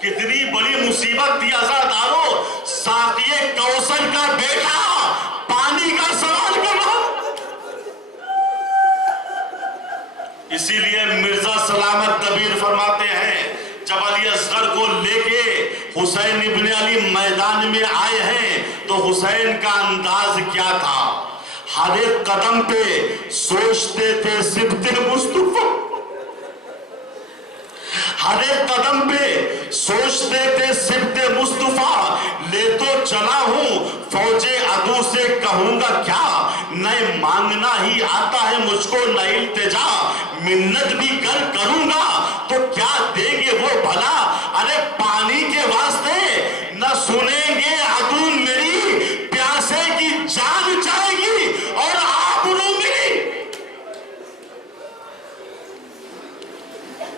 کتنی بڑی مصیبت تھی عزادارو. ساقی کوثر کا بیٹا پانی کا سوال کر رہا. اسی لیے مرزا سلامت دبیر فرماتے ہیں جب علی اصغر کو لے کے حسین ابن علی میدان میں آئے ہیں تو حسین کا انداز کیا تھا؟ ہر ایک قدم پہ سوچتے تھے سبت مصطفیٰ. ہر ایک قدم پہ سوچتے تھے سبت مصطفیٰ. لے تو چلا ہوں فوج عدو سے کہوں گا کیا؟ نہ مانگنا ہی آتا ہے مجھ کو نہ التجا. منت بھی کروں گا تو کیا دیں گے وہ بھلا؟ ارے پانی کے واسطے نہ سنیں گے عدو میری. پیاسے کی جان جائے گی اور آبرو میری.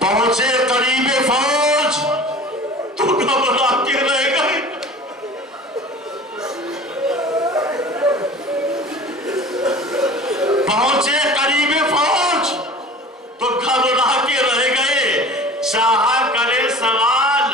پہنچے قریب فوج تو گھبرا کے رہ گئے. پہنچے قریب فوج تو گھبرا کے رہ گئے. چاہا کرے سوال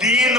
3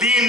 3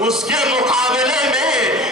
اس کے مقابلے میں